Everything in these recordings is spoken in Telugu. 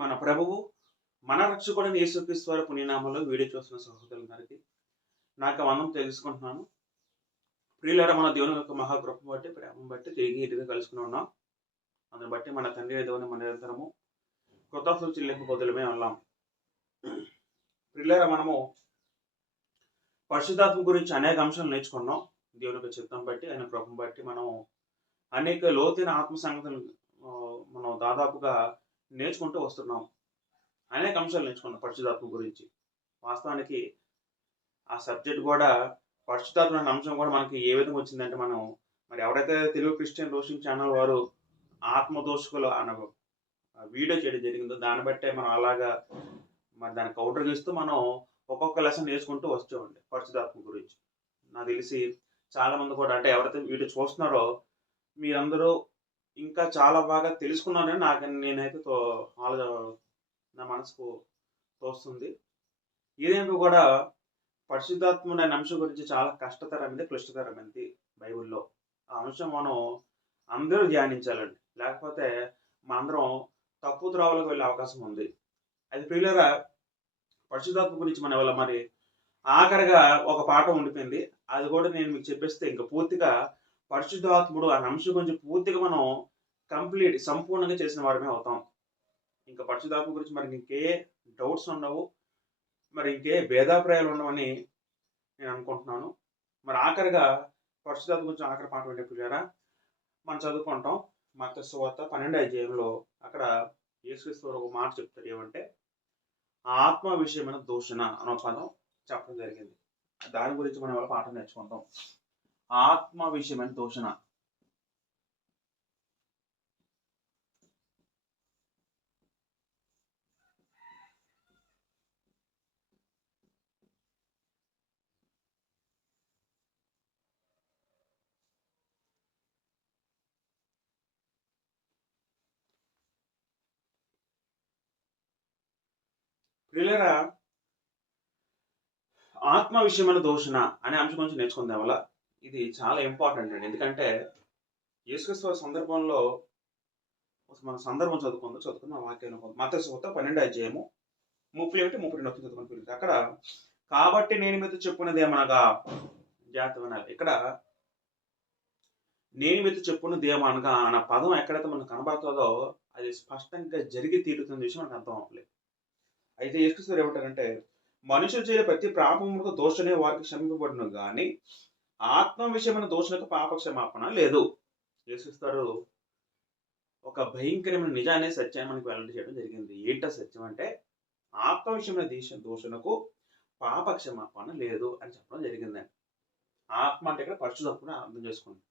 మన ప్రభువు, మన రక్షకుడైన యేసుక్రీస్తు వారి పుణ్యనామంలో వీడియో చూస్తున్న సహోదరులందరికీ నాకు వందనం తెలుసుకుంటున్నాను. ప్రియులారా, మన దేవుని యొక్క మహాకృప బట్టి, ప్రేమను బట్టి తిరిగి ఇటుగా కలుసుకుని ఉన్నాం. అందుని బట్టి మన తండ్రి దేవుని మన నిరంతరము కృతజ్ఞతలు చెల్లింపబోతులమే ఉన్నాం. ప్రియులారా, మనము పరిశుద్ధాత్మ గురించి అనేక అంశాలు నేర్చుకున్నాం. దేవుని యొక్క చిత్తం బట్టి, ఆయన కృపను బట్టి మనం అనేక లోతైన ఆత్మ సంగతులు మనం దాదాపుగా నేర్చుకుంటూ వస్తున్నాం. అనేక అంశాలు నేర్చుకున్నాం పరిశుద్ధాత్మ గురించి. వాస్తవానికి ఆ సబ్జెక్ట్ కూడా, పరిశుద్ధాత్మ అనే అంశం కూడా మనకి ఏ విధంగా వచ్చిందంటే, మనం మరి ఎవరైతే తెలుగు క్రిస్టియన్ రోషింగ్ ఛానల్ వారు ఆత్మదోషకులు అన్న వీడియో చేయడం జరిగిందో, దాన్ని బట్టే మనం అలాగా మరి దాన్ని కౌంటర్ చేస్తూ మనం ఒక్కొక్క లెసన్ నేర్చుకుంటూ వచ్చామండి పరిశుద్ధాత్మ గురించి. నాకు తెలిసి చాలా మంది కూడా, అంటే ఎవరైతే వీడియో చూస్తున్నారో మీరందరూ ఇంకా చాలా బాగా తెలుసుకున్నారని నేనైతే నా మనసుకు తోస్తుంది. ఇదేంటో కూడా పరిశుద్ధాత్ముడు అనే అంశం గురించి చాలా కష్టతరమైనది, క్లిష్టతరమైనది బైబిల్లో. ఆ అంశం మనం అందరూ ధ్యానించాలండి. లేకపోతే మనందరం తప్పు త్రోవలకు వెళ్ళే అవకాశం ఉంది. అది ప్రియులారా, పరిశుద్ధాత్మ గురించి మన వల్ల మరి ఆఖరిగా ఒక పాఠం ఉండిపోయింది. అది కూడా నేను మీకు చెప్పేస్తే ఇంకా పూర్తిగా పరిశుద్ధాత్ముడు అనే అంశం గురించి పూర్తిగా మనం సంపూర్ణంగా చేసిన వారమే అవుతాం. ఇంకా పరిశుద్ధాత్మ గురించి మరి ఇంకే డౌట్స్ ఉండవు, మరి ఇంకే భేదాభిప్రాయాలు ఉండవని నేను అనుకుంటున్నాను. మరి ఆఖరిగా పరిశుద్ధాత్మ గురించి ఆఖరి పాఠం ఏంటో పిల్లారా, మనం చదువుకుంటాం. మత్తయి సువార్త 12వ అధ్యాయంలో అక్కడ యేసుక్రీస్తు ఒక మాట చెప్తారు. ఏమంటే, ఆత్మ విషయమైన దూషణ అనే పదం చెప్పడం జరిగింది. దాని గురించి మనం వాళ్ళ పాఠం నేర్చుకుంటాం. ఆత్మ విషయమైన దూషణ. ప్రియులారా, ఆత్మ విషయమైన దూషణ అనే అంశం గురించి నేర్చుకుందాం వల్ల ఇది చాలా ఇంపార్టెంట్ అండి. ఎందుకంటే యేసుక్రీస్తు సందర్భంలో మన సందర్భం చదువుకున్న వాక్యం మత్తయి సువార్త 12వ అధ్యాయము 31, 32 చదువుకుని అక్కడ, కాబట్టి నేను మీతో చెప్పున్నది ఏమనగా, జాగ్రత్త వినాలి. ఇక్కడ నేను మీతో చెప్పున్నది ఏమనగా అన్న పదం ఎక్కడైతే మనకు కనబడుతుందో అది స్పష్టంగా జరిగి తీరుతున్న విషయం మనకు అర్థం అవ్వలేదు. అయితే యేసుక్రీస్తు ఏమంటారంటే, మనుషులు చేయే ప్రతి పాపమునకు దోషనే వారికి క్షమింపబడును గాని ఆత్మ విషయమైన దోషులకు పాప క్షమాపణ లేదు. యేసుక్రీస్తు ఒక భయంకరమైన నిజాన్ని, సత్యాన్ని మనకు వెల్లడి చేయడం జరిగింది. ఏంటో సత్యం అంటే, ఆత్మ విషయమైన దోషణకు పాప క్షమాపణ లేదు అని చెప్పడం జరిగిందండి. ఆత్మ అంటే ఇక్కడ పరిశుద్ధాత్మను అర్థం చేసుకోండి.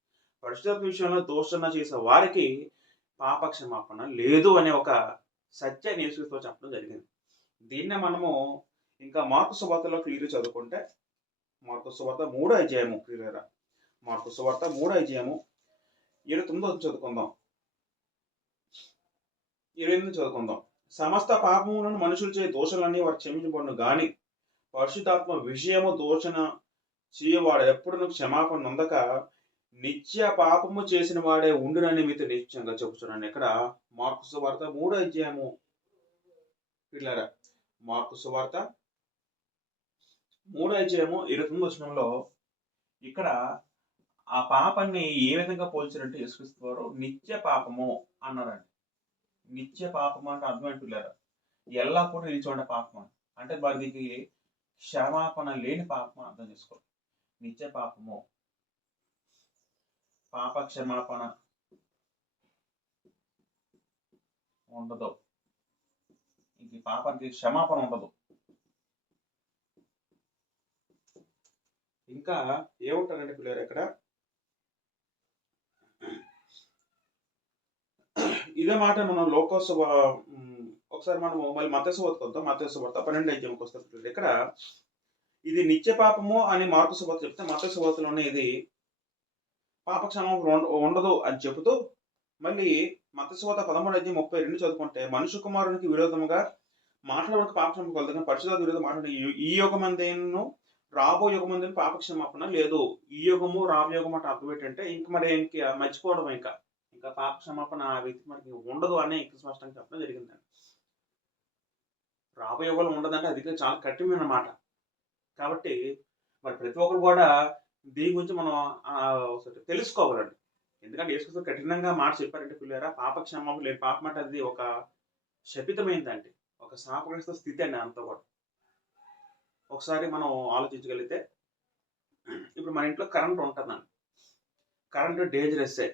పరిశుద్ధాత్మ విషయంలో దోషణ చేసే వారికి పాప క్షమాపణ లేదు అనే ఒక సత్యాన్ని యేసుక్రీస్తు చెప్పడం జరిగింది. దీన్నే మనము ఇంకా మార్కు సువార్తలో క్లియర్ చదువుకుంటే, మార్కు సువార్త 3వ అధ్యాయము క్లియర్ మార్కు సువార్త 3వ అధ్యాయము 29 చదువుకుందాం. 28 చదువుకుందాం. సమస్త పాపములను మనుషులు చే దోషాలన్నీ వారు క్షమించబడును గాని పరిశుద్ధాత్మ విషయము దోషణ చేయవాడు ఎప్పుడును క్షమాపణ నొందక నిత్య పాపము చేసిన వాడే ఉండునని మీతో నిశ్చయంగా చెబుతున్నాను. ఇక్కడ మార్కు సువార్త 3వ అధ్యాయము పిల్లరా, మార్కు సువార్త 3వ అధ్యాయము 29వ వచనంలో ఇక్కడ ఆ పాపాన్ని ఏ విధంగా పోల్చారంటే, యేసుక్రీస్తు వారు నిత్య పాపము అన్నారండి. నిత్య పాపం అంటే అర్థం ఏంటులేరా, ఎల్లప్పుడూ నిలిచి ఉండే పాపం అంటే వారికి క్షమాపణ లేని పాపం అర్థం చేసుకోవాలి. నిత్య పాపము, పాప క్షమాపణ ఉండదు. ఇంక పాపానికి క్షమాపణ ఉండదు. ఇంకా ఏముంటారంటే పిల్లలు, ఇక్కడ ఇదే మాట మనం ఒకసారి మనము మళ్ళీ మత్తయి సువార్త వద్దాం. మత్తయి సువార్త 12వ అధ్యాయంకి వస్తే ఇక్కడ ఇది నిత్య పాపము అని మార్కు సువార్త చెప్తే, మత్తయి సువార్తలోనే ఇది పాప క్షమాపణ ఉండదు అని చెబుతూ, మళ్ళీ మత్తయి సువార్త 13వ అధ్యాయం 32 చదువుకుంటే, మనుష్య కుమారునికి విరోధముగా మాట్లాడడానికి పాప క్షమాపణ కలదు కానీ పరిశుద్ధాత్మ విరోధం మాట్లాడే ఈ యుగమందేను రాబో యుగమందేను పాప క్షమాపణ లేదు. ఈ యుగము రాబో యుగం అంటే అర్థం ఏంటంటే, ఇంక మరి మర్చిపోవడం, ఇంకా పాప క్షమాపణ ఆ వ్యక్తి మనకి ఉండదు అని ఇంకా స్పష్టంగా చెప్పడం జరిగిందండి. రాబోయే యుగంలో ఉండదంటే అది చాలా కఠినమైన మాట. కాబట్టి మరి ప్రతి ఒక్కరు కూడా దీని గురించి మనం ఒకసారి తెలుసుకోవాలండి. ఎందుకంటే యేసుక్రీస్తు కఠినంగా మాట చెప్పారంటే పిల్లారా, పాప క్షమాపణ లేని పాపం అంటే అది ఒక శపితమైందండి. ఒక శాపగ్రస్త స్థితి అండి అంతా కూడా. ఒకసారి మనం ఆలోచించగలిగితే ఇప్పుడు మన ఇంట్లో కరెంట్ ఉంటదండి. కరెంట్ డేంజరస్సే.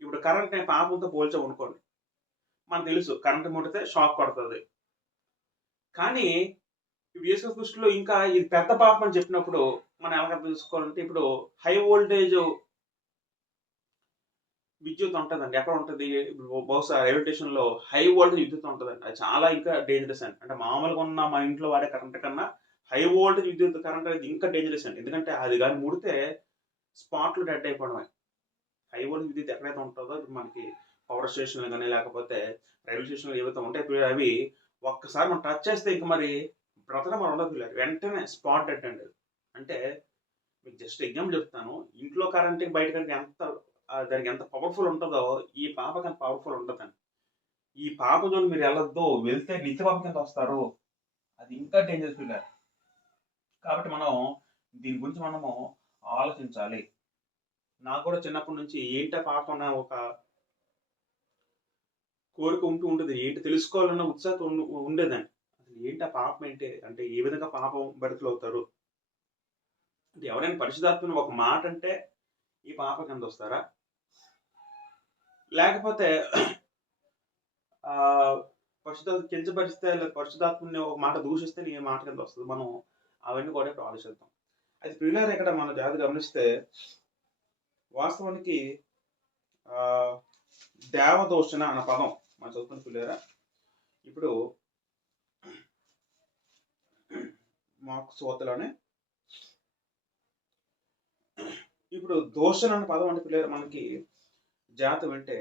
ఇప్పుడు కరెంట్‌ని పాపంతో పోల్చామనుకోండి. మనకు తెలుసు కరెంట్ ముడితే షాక్ కొడతది. కానీ ఇప్పుడు యేసుక్రీస్తు దృష్టిలో ఇంకా ఇది పెద్ద పాపం అని చెప్పినప్పుడు మనం ఎలా అర్థం చేసుకోవాలంటే ఇప్పుడు హై వోల్టేజ్ విద్యుత్ ఉంటదండి. ఎక్కడ ఉంటది? ఇప్పుడు బహుశా రైల్వే స్టేషన్‌లో హై వోల్టేజ్ విద్యుత్ ఉంటదండి. అది చాలా ఇంకా డేంజరస్ అండి. అంటే మామూలుగా ఉన్న మన ఇంట్లో వాడే కరెంట్ కన్నా హై వోల్టేజ్ విద్యుత్ కరెంట్ అనేది ఇంకా డేంజరస్ అండి. ఎందుకంటే అది గాని ముడితే స్పాట్‌లో డెడ్ అయిపోవడమే. హై వోల్టేజ్ విద్యుత్ ఎక్కడైతే ఉంటదో ఇప్పుడు మనకి పవర్ స్టేషన్‌లు గాని లేకపోతే రైల్వే స్టేషన్‌లు ఏవైతే ఉంటాయో అవి ఒక్కసారి మనం టచ్ చేస్తే ఇంక మరి బ్రతకడం మనం ఉండదు. వెంటనే స్పాట్ డెడ్ అండి. అంటే మీకు జస్ట్ ఎగ్జాంపుల్ చెప్తాను. ఇంట్లో కరెంట్‌కి బయట కరెంట్ ఎంత దానికి ఎంత పవర్‌ఫుల్ ఉంటదో ఈ పాపకి అంత పవర్‌ఫుల్ ఉంటదండి. ఈ పాప జోలికి మీరు వెళ్ళొద్దు. వెళ్తే నిత్య పాప కింద వస్తారు. అది ఇంకా డేంజరస్ పిల్లర్. కాబట్టి మనం దీని గురించి మనము ఆలోచించాలి. నాకు కూడా చిన్నప్పటి నుంచి ఏంటా పాపం అన్న ఒక కోరిక ఉంటది. ఏంటి తెలుసుకోవాలన్న ఉత్సాహం ఉండేదండి. అసలు ఏంటి ఆ పాపం ఏంటి? అంటే ఏ విధంగా పాపం బడుతులవుతారు? అంటే ఎవరైనా పరిశుద్ధాత్మని ఒక మాట అంటే ఈ పాప కింద వస్తారా? లేకపోతే పరిశుద్ధాత్మ కించపరిస్తే లేదా పరిశుద్ధాత్మని ఒక మాట దూషిస్తే నీ మాట కింద వస్తది. మనం అవన్నీ కూడా ఇప్పుడు ఆలోచిద్దాం. అయితే ప్రియులారా ఇక్కడ మనం జాగ్రత్తగా గమనిస్తే వాస్తవానికి దేవదూషణ అన్న పదం మనం చదువుకున్న ప్రియులారా ఇప్పుడు మాకు సోతలోనే ఇప్పుడు దూషణ అన్న పదం అంటే ప్రియులారా మనకి జాగ్రత్త వింటే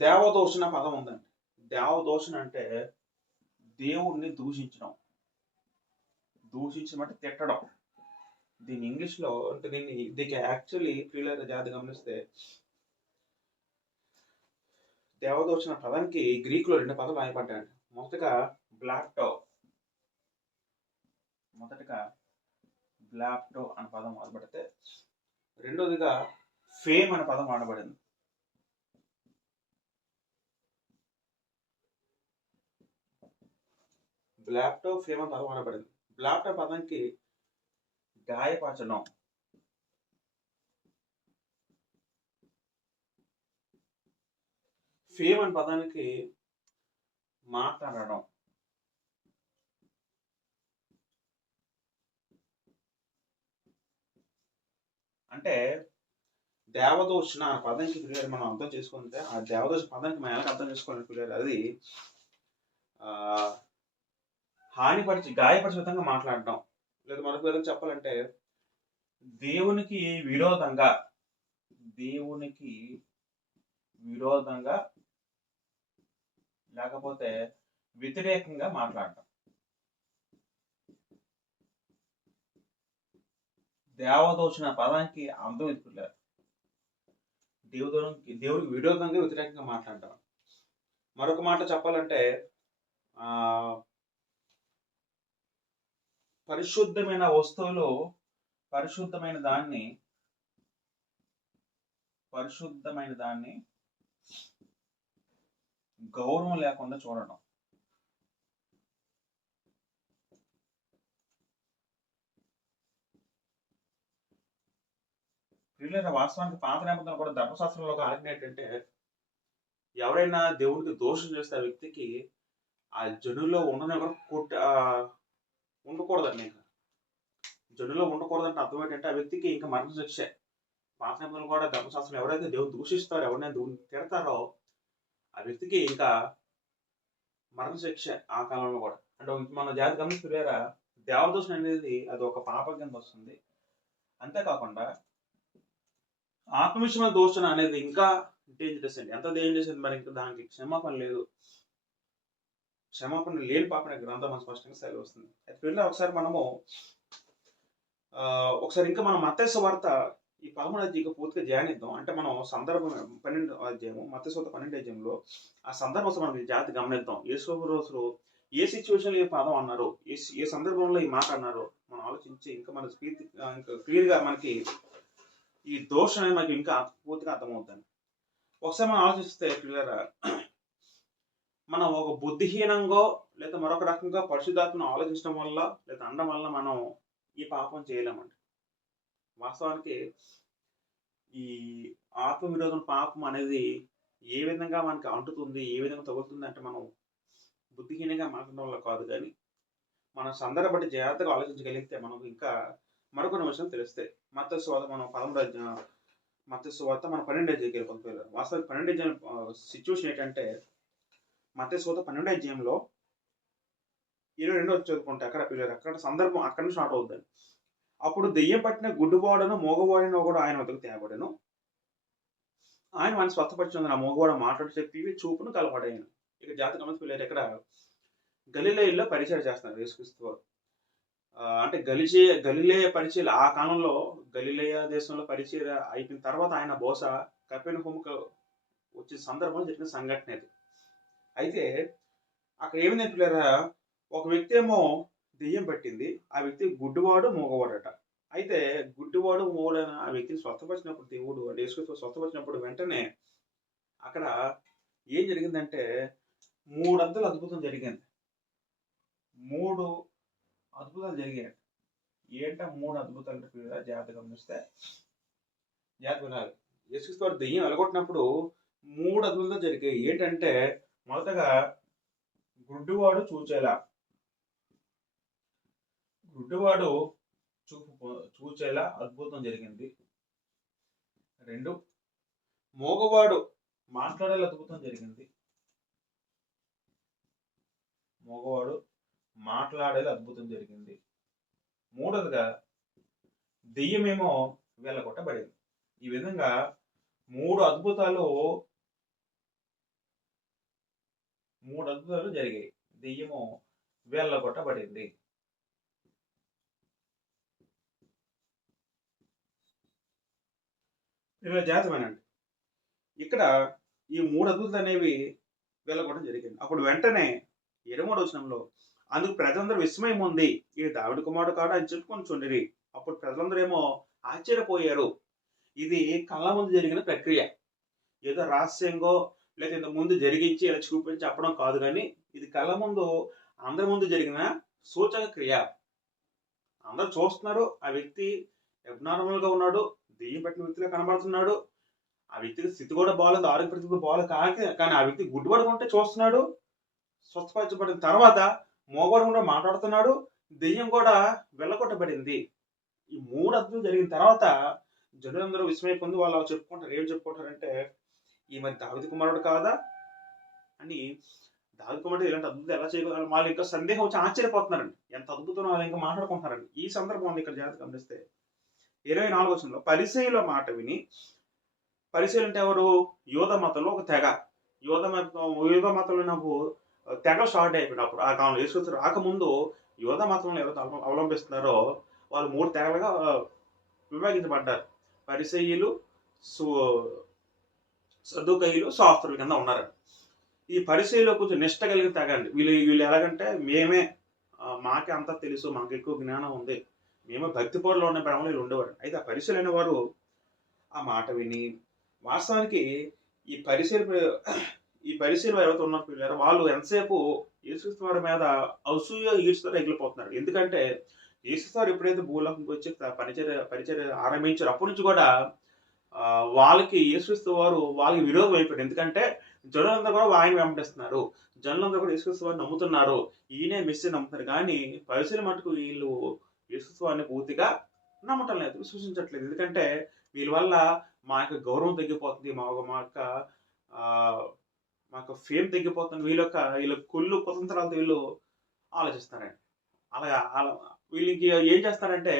దేవదూషణ పదం ఉందండి. దేవదూషణ అంటే దేవుణ్ణి దూషించడం. దూషించడం అంటే తిట్టడం. దీన్ని ఇంగ్లీష్‌లో అంటే దీనికి యాక్చువల్లీ ప్రియులారా జాగ్రత్తగా గమనిస్తే దేవదూషణ పదానికి గ్రీక్‌లో 2 పదాలు రాయబడ్డాయండి. మొదటగా బ్లాప్టో అనే పదం వాడబడితే రెండోదిగా ఫేమ్ అనే పదం వాడబడింది. బ్లాప్టో ఫేమ్ అనే పదం వాడబడింది. బ్లాప్టో పదానికి గాయపరచడం, ఫేమ్ అనే పదానికి మాట్లాడడం. అంటే దేవదూషణ అనే పదానికి పిల్లలు మనం అర్థం చేసుకుంటే ఆ దేవదూషణ పదానికి మనం ఎలా అర్థం చేసుకోవాలి పిల్లలు అది గాయపరిచే విధంగా మాట్లాడడం. లేదా మరొక విధంగా చెప్పాలంటే దేవునికి విరోధంగా లేకపోతే వ్యతిరేకంగా మాట్లాడటం. దేవదూషణ పదానికి అర్థం ఎత్తుకున్నారు. దేవుడికి విరోధంగా వ్యతిరేకంగా మాట్లాడటం. మరొక మాట చెప్పాలంటే పరిశుద్ధమైన వస్తువులు పరిశుద్ధమైన దాన్ని గౌరవం లేకుండా చూడడం. వీళ్ళైన వాస్తవానికి పాత నిబంధనలు కూడా ధర్మశాస్త్రంలో ఒక ఆజ్ఞ ఏంటంటే ఎవరైనా దేవుడికి దోషం చేస్తే ఆ వ్యక్తికి ఆ జనుల్లో ఉండకూడదండి. ఇంకా జనుల్లో ఉండకూడదంటే అర్థం ఏంటంటే ఆ వ్యక్తికి ఇంకా మరణ శిక్షే. పాత నిబంధనలు కూడా ధర్మశాస్త్రం ఎవరైతే దేవుని దూషిస్తారో ఎవరైనా దేవుని తిడతారో ఆ వ్యక్తికి ఇంకా మరణ శిక్ష ఆ కాలంలో కూడా. అంటే మన జాతి గమనిస్తున్నారా దేవదూషణ అనేది అది ఒక పాపం కింద వస్తుంది. అంతేకాకుండా ఆత్మవిషయమైన దూషణ అనేది ఇంకా డేంజరస్ అండి. ఎంత డేంజరస్ అండి మరి ఇంకా దానికి క్షమాపణ లేదు. క్షమాపణ లేని పాపన గ్రంథం మన స్పష్టంగా సెలవు వస్తుంది. అయితే ఒకసారి ఇంకా మనం మత్తయి సువార్త ఈ 13 అధ్యాయం పూర్తిగా ధ్యానిద్దాం. అంటే మనం సందర్భం 12 అధ్యాయము మత్తయి సువార్త 12 అధ్యాయంలో ఆ సందర్భం అసలు మనం జాగ్రత్తగా గమనిద్దాం. యేసుప్రభు అసలు ఏ సిట్యుయేషన్‌లో ఏ పదం అన్నారో, ఏ సందర్భంలో ఈ మాట అన్నారో మనం ఆలోచించి ఇంకా మన ఇంకా క్లియర్‌గా మనకి ఈ దోషం అనేది మనకి ఇంకా పూర్తిగా అర్థమవుద్దండి. ఒకసారి మనం ఆలోచిస్తే క్లియర్‌గా మనం ఒక బుద్ధిహీనంగో లేదా మరొక రకంగా పరిశుద్ధాత్మను ఆలోచించడం వల్ల లేదా అనడం వల్ల మనం ఈ పాపం చేయలేమండి. వాస్తవానికి ఈ ఆత్మ విరోధం పాపం అనేది ఏ విధంగా మనకి అంటుతుంది, ఏ విధంగా తగులుతుంది అంటే మనం బుద్ధిహీనంగా మాట్లాడడం వల్ల కాదు గానీ, మన సందర్భం బట్టి జాగ్రత్తగా ఆలోచించగలిగితే మనకు ఇంకా మరికొన్ని విషయాలు తెలుస్తాయి. మత్తయి సువార్త మనం 13 మత్తయి సువార్త మనం 12 అధ్యాయంకి వెళ్ళిపోతాం. వాస్తవానికి 12 అధ్యాయం సిట్యుయేషన్ ఏంటంటే మత్తయి సువార్త 12 అధ్యాయంలో 22 చదువుకుంటే అక్కడ సందర్భం అక్కడి నుంచి స్టార్ట్ అవుద్దండి. అప్పుడు దెయ్యం పట్టిన గుడ్డివాడును, మూగవాడైన ఒకడు ఆయన వద్దకు తేబడెను. ఆయన వాడిని స్వస్థపరిచినందున ఆ మూగవాడు మాట్లాడే శక్తివి చూపును కలపడాయను. ఇక జాగ్రత్తగా గమనించి పిల్లలు ఇక్కడ గలిలయలో పరిచయం చేస్తున్నారు యేసుక్రీస్తు వారు. అంటే గలిలయ పరిచయలు ఆ కాలంలో గలిలయ దేశంలో పరిచయం అయిపోయిన తర్వాత ఆయన బహుశా కపెర్నహూముకు వచ్చిన సందర్భంలో జరిగిన సంఘటన ఇది. అయితే అక్కడ ఏమి నేర్పిల్లారా, ఒక వ్యక్తి ఏమో దెయ్యం పట్టింది. ఆ వ్యక్తి గుడ్డివాడు, మూగవాడట. అయితే గుడ్డివాడు, మూగవాడైన ఆ వ్యక్తిని స్వస్థపరిచినప్పుడు దేవుడు అంటే యేసుక్రీస్తు స్వస్థపరిచినప్పుడు వెంటనే అక్కడ ఏం జరిగిందంటే 3 అంతల అద్భుతం జరిగింది. 3 అద్భుతాలు జరిగాయి. ఏంటా 3 అద్భుతాలు అంటే జాగ్రత్తగా గమనిస్తే జాగ్రత్త వినాలి. యేసుక్రీస్తు వారు దెయ్యం వెలగొట్టినప్పుడు 3 అద్భుతాలు జరిగాయి. ఏంటంటే మొదటగా గుడ్డివాడు చూచేలా, గుడ్డివాడు చూచేలా అద్భుతం జరిగింది. 2 మూగవాడు మాట్లాడేలా అద్భుతం జరిగింది. మూగవాడు మాట్లాడేలా అద్భుతం జరిగింది. 3వదిగా దెయ్యమేమో వెళ్ళగొట్టబడింది. ఈ విధంగా 3 అద్భుతాలు జరిగాయి. దెయ్యము వెళ్ళగొట్టబడింది. ఇలా జాతమేనండి. ఇక్కడ ఈ 3 అద్భుతాలు అనేవి వెళ్ళగొట్టడం జరిగింది. అప్పుడు వెంటనే 23వ వచనంలో అందుకు ప్రజలందరూ విస్మయం ఉంది, ఇది దావీదు కుమారుడు కాడా అని చెప్పుకొనుచుండిరి. అప్పుడు ప్రజలందరూ ఏమో ఆశ్చర్యపోయారు. ఇది కళ్ళ ముందు జరిగిన ప్రక్రియ. ఏదో రహస్యంగో లేదా ఇంతకు ముందు జరిగించి ఇలా చూపించి చెప్పడం కాదు కానీ ఇది కళ్ళ ముందు అందరి ముందు జరిగిన సూచక క్రియ. అందరూ చూస్తున్నారు. ఆ వ్యక్తి అబ్నార్మల్ గా ఉన్నాడు, దెయ్యం పట్టిన వ్యక్తిగా కనబడుతున్నాడు. ఆ వ్యక్తికి స్థితి కూడా బాగాలేదు, ఆరోగ్య పరిస్థితి బాగాలేదు. కానీ ఆ వ్యక్తి గుడ్డిపడుకుంటే చూస్తున్నాడు. స్వస్థపరచబడిన తర్వాత మోగవాడు కూడా మాట్లాడుతున్నాడు. దెయ్యం కూడా వెళ్ళగొట్టబడింది. ఈ 3 అద్భుతాలు జరిగిన తర్వాత జనులందరూ విస్మయం పొంది వాళ్ళు చెప్పుకుంటారు. ఏం చెప్పుకుంటారంటే ఈ మరి దావీదు కుమారుడు కాదా అని. దావీదు కుమారుడు ఇలాంటి అద్భుతం ఎలా చేయగలరు? వాళ్ళు ఇంకా సందేహం వచ్చి ఆశ్చర్యపోతున్నారండి. ఎంత అద్భుతం వాళ్ళు ఇంకా మాట్లాడుకుంటున్నారండి. ఈ సందర్భంలో ఇక్కడ జాగ్రత్త గమనిస్తే 24వ వచనంలో పరిసయ్యుల మాట విని, పరిసయ్యులు అంటే ఎవరు? యూద మతంలో ఒక తెగ. యూద మతంలో నాకు తెగ స్టార్ట్ అయిపోయింది. అప్పుడు ఆ కాలంలో యేసుక్రీస్తు రాకముందు యూద మతంలో ఎవరైతే అవలంబిస్తున్నారో వాళ్ళు 3 తెగలుగా విభాగించబడ్డారు. పరిసయ్యులు, సద్దుకయ్యులు, శాస్త్రుల కింద ఉన్నారు. ఈ పరిసయ్యులు కొంచెం నిష్ట కలిగిన తెగండి. వీళ్ళు ఎలాగంటే మేమే మాకే అంతా తెలుసు, మాకు ఎక్కువ జ్ఞానం ఉంది, మేమే భక్తి పోరులో ఉన్న బ్రాహ్మణులు ఉండేవారు. అయితే ఆ పరిసయ్యులు అనే వారు ఆ మాట విని వాస్తవానికి ఈ పరిసయ్యులు ఎవరైతే ఉన్నారు వాళ్ళు ఎంతసేపు యేసుక్రీస్తు వారి మీద అసూయ ఈర్ష్యతో రగిలిపోతున్నారు. ఎందుకంటే యేసుక్రీస్తు వారు ఎప్పుడైతే భూలోకంకి వచ్చి పరిచర్య ఆరంభించారు అప్పటి నుంచి కూడా వాళ్ళకి యేసుక్రీస్తు వారు వాళ్ళకి విరోధం అయిపోయారు. ఎందుకంటే జనులందరూ కూడా ఆయన వెంబడిస్తున్నారు, జనులందరూ కూడా యేసుక్రీస్తు వారిని నమ్ముతున్నారు, ఈయనే మెస్సీని నమ్ముతున్నారు. కానీ పరిసయ్యుల మటుకు వీళ్ళు యేసుక్రీస్తు వారిని పూర్తిగా నమ్మటం లేదు, విశ్వసించట్లేదు. ఎందుకంటే వీళ్ళ వల్ల మా యొక్క గౌరవం తగ్గిపోతుంది, మా యొక్క ఫేమ్ తగ్గిపోతుంది, వీళ్ళ కుళ్ళు కుతంత్రాలతో వీళ్ళు ఆలోచిస్తారండి. అలాగా వీళ్ళకి ఏం చేస్తారంటే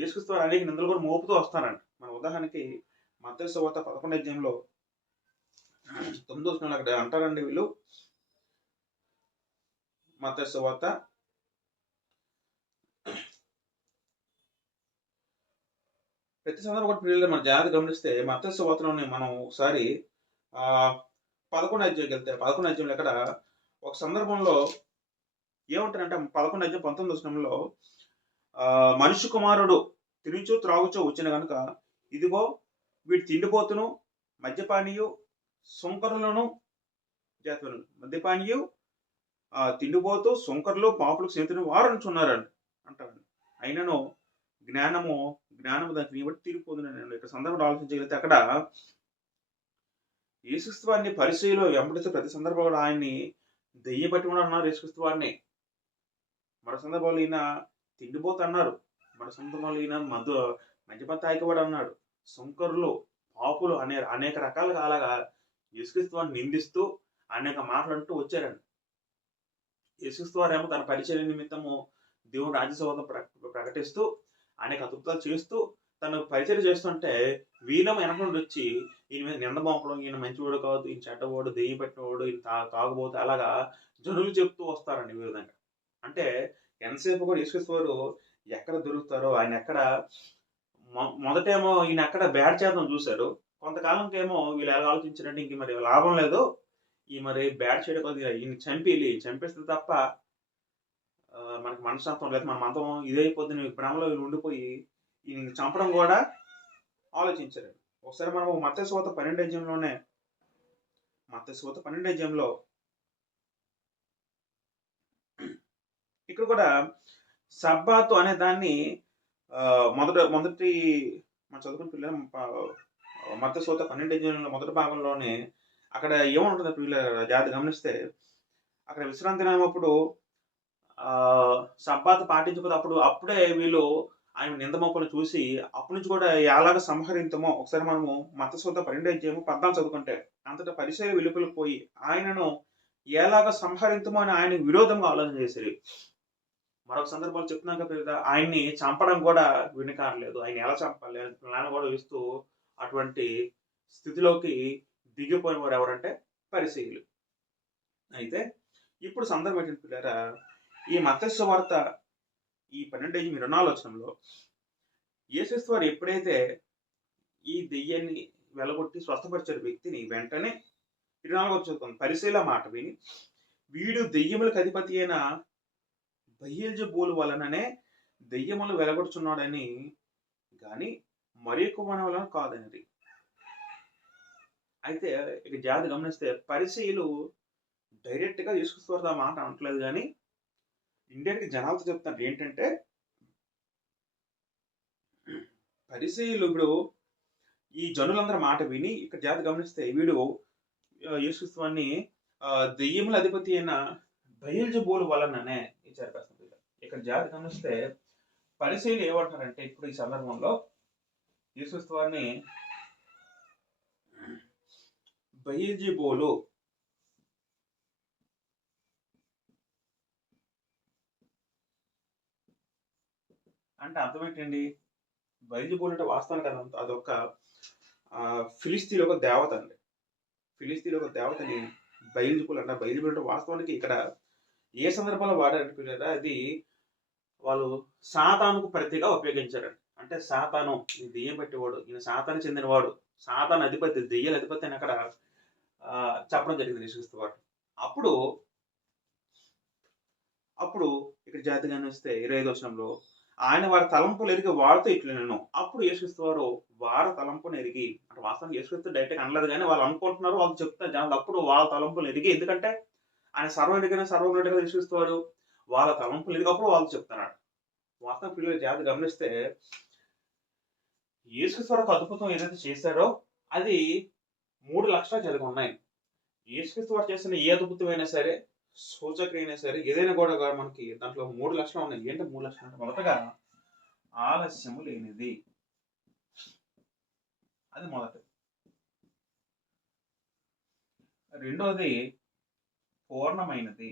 యేసుక్రీస్తు వారు అనేక నిందలు కూడా మోపుతూ వస్తారండి. మన ఉదాహరణకి మత్తయి సువార్త 11వ అధ్యాయంలో 9వ వచనంలో అక్కడ అంటారండి వీళ్ళు. మత్తయి సువార్త ప్రతి సందర్భం కూడా పిల్లలు మన జాగ్రత్త గమనిస్తే మత్తయి సువార్తలోని మనం ఒకసారి ఆ 11 అధ్యాయంకి వెళ్తే 11 అధ్యాయంలో ఇక్కడ ఒక సందర్భంలో ఏమంటారంటే 11 అధ్యాయం 19 వచనంలో మనిషి కుమారుడు తినుచు త్రాగుచూ వచ్చిన గనుక ఇదిగో వీడు తిండిపోతును మద్యపానీయు సుంకరులను జాతులను మద్యపానీయు తిండిపోతూ సుంకరులు పాపులకు స్నేహితులు వారు అంటున్నారండి అంటారండి. అయినను జ్ఞానము దానికి బట్టి తీరిపోతుందని ఇక్కడ సందర్భంలో ఆలోచించగలిగితే అక్కడ యేసుక్రీస్తు వారిని పరిచయలో వెంబడిస్తే ప్రతి సందర్భంలో ఆయన్ని దెయ్యం పట్టి ఉన్నారు యేసుక్రీస్తు వారిని. మరో సందర్భంలో ఈయన తిండిపోతు అన్నారు. మరో సందర్భంలో ఈయన మద్యపాన తాగివాడు అన్నాడు. సుంకరులు పాపులు అనేక రకాలుగా అలాగా యేసుక్రీస్తు వారిని నిందిస్తూ అనేక మాటలు అంటూ వచ్చారండి. యేసుక్రీస్తు వారేమో తన పరిచయ నిమిత్తము దేవుని రాజ్యసువార్త ప్రకటిస్తూ అనేక అద్భుతాలు చేస్తూ తను పరిచయం చేస్తుంటే వీళ్ళం వెనక నుండి వచ్చి ఈయన మీద నింద మోపడం, ఈయన మంచివాడు కాదు, ఈయన చెడ్డవాడు, దెయ్యం పట్టినవాడు, ఈయన తాగుబోతు అలాగా జనులు చెప్తూ వస్తారండి ఈ విధంగా. అంటే ఎంతసేపు కూడా యేసుక్రీస్తు వారు ఎక్కడ దొరుకుతారో, ఆయన ఎక్కడ మొదటేమో ఈయన ఎక్కడ బ్యాడ్ చేద్దాం చూశారు. కొంతకాలంకి ఏమో వీళ్ళు ఎలా ఆలోచించారంటే ఇంక మరి లాభం లేదు, ఈ మరి బ్యాడ్ చేయడం కొద్దిగా ఈయన చంపేస్తే తప్ప మనకి మనశ్శాంతం లేదు, మన మతం ఇదైపోద్ది భ్రమలో వీళ్ళు ఉండిపోయి ఈయన చంపడం కూడా ఆలోచించారు. ఒకసారి మనం మత్తయి సువార్త 12 అధ్యాయంలో ఇక్కడ కూడా సబ్బాతు అనే దాన్ని మొదటి మనం చదువుకున్న పిల్లలు మత్తయి సువార్త 12 అధ్యాయంలో మొదటి భాగంలోనే అక్కడ ఏముంటుంది పిల్లలు జాగ్రత్త గమనిస్తే అక్కడ విశ్రాంతి దినప్పుడు సబ్బాతు పాటించకపోతే అప్పుడే వీళ్ళు ఆయన నిందమోపలు చూసి అప్పటి నుంచి కూడా ఎలాగ సంహరింతమో ఒకసారి మనము మత్తయి సువార్త 12 అధ్యాయం 14 చదువుకుంటే అంతటా పరిసయ్యులు వెలుపలకు పోయి ఆయనను ఎలాగ సంహరింతమో అని ఆయన విరోధంగా ఆలోచన చేశారు. మరొక సందర్భాలు చెప్తున్నాం కదా, ఆయన్ని చంపడం కూడా వెనుకారలేదు. ఆయన ఎలా చంపాలి అని ప్లాన్ కూడా ఇస్తూ అటువంటి స్థితిలోకి దిగిపోయిన వారు ఎవరంటే పరిసయ్యులు. అయితే ఇప్పుడు సందర్భం ఏంటంటే పిల్లరా, ఈ మత్తయి సువార్త ఈ 12:24 వచనంలో యేసుక్రీస్తు వారు ఎప్పుడైతే ఈ దెయ్యాన్ని వెలగొట్టి స్వస్థపరిచారు వ్యక్తిని, వెంటనే 24 చదువుతాం, పరిసయ్యుల మాట విని వీడు దెయ్యములకు అధిపతి అయిన బెయల్జెబూలు వలననే దెయ్యములు వెలగొడుచున్నాడని గాని మరి ఎక్కువ వలన కాదనేది. అయితే ఇక జాగ్రత్త గమనిస్తే పరిసయ్యులు డైరెక్ట్ గా యేసుక్రీస్తు వారు ఆ మాట అనట్లేదు, కానీ ఇండియాకి జనాలతో చెప్తారు ఏంటంటే పరిసయ్యులు ఇప్పుడు ఈ జనులందరూ మాట విని ఇక్కడ జాగ్రత్త గమనిస్తే వీడు యేసుక్రీస్తు వారిని దెయ్యముల అధిపతి అయిన బెయల్జెబూలు వలననే ఇచ్చారు. ఇక్కడ జాగ్రత్త గమనిస్తే పరిసయ్యులు ఏమంటారంటే ఇప్పుడు ఈ సందర్భంలో యేసుక్రీస్తు వారిని బెయల్జెబూలు అంటే అర్థం ఏంటండి? బెయల్జెబూల్ అంటే వాస్తవానికి అదొక ఫిలిస్తీన్లో ఒక దేవత అండి. ఫిలిస్తీన్లో ఒక దేవతని బెయల్జెబూల్ అంటారు. బెయల్జెబూల్ అంటే వాస్తవానికి ఇక్కడ ఏ సందర్భంలో వాడారంటే అది వాళ్ళు సాతానుకు ప్రతిగా ఉపయోగించారండి. అంటే సాతాను ఈ దెయ్యం పెట్టేవాడు, ఈయన సాతాను చెందినవాడు, సాతాను అధిపతి, దెయ్యాల అధిపతి అని అక్కడ చెప్పడం జరిగింది యేసుక్రీస్తు వారు. అప్పుడు ఇక్కడ జాతిగానే వస్తే 25 వచనంలో ఆయన వారి తలంపులు ఎరిగి వారితో ఇట్లు నేను. అప్పుడు యేసుక్రీస్తు వారు వారి తలంపును ఎరిగి, అంటే వాస్తవానికి యేసుక్రీస్తు డైరెక్ట్ అనలేదు, కానీ వాళ్ళు అనుకుంటున్నారు, వాళ్ళు చెప్తారు జనాలు. అప్పుడు వాళ్ళ తలంపులు ఎరిగి, ఎందుకంటే ఆయన సర్వజ్ఞుడిగా యేసుక్రీస్తు వారు వాళ్ళ తలంపులు ఎరిగి అప్పుడు వాళ్ళు చెప్తున్నాడు. వాస్తవం పిల్లలు జాగ్రత్త గమనిస్తే యేసుక్రీస్తు వారు అద్భుతం ఏదైతే చేశారో అది 3 లక్షలు జరిగి ఉన్నాయి. యేసుక్రీస్తు వారు చేసిన ఏ అద్భుతమైనా సరే, సూచక్రైనా సరే, ఏదైనా కూడా మనకి దాంట్లో 3 లక్షలు ఉన్నాయి. ఏంటి 3 లక్షలు అంటే మొదటగా ఆలస్యము లేనిది, అది మొదటి. రెండోది పూర్ణమైనది.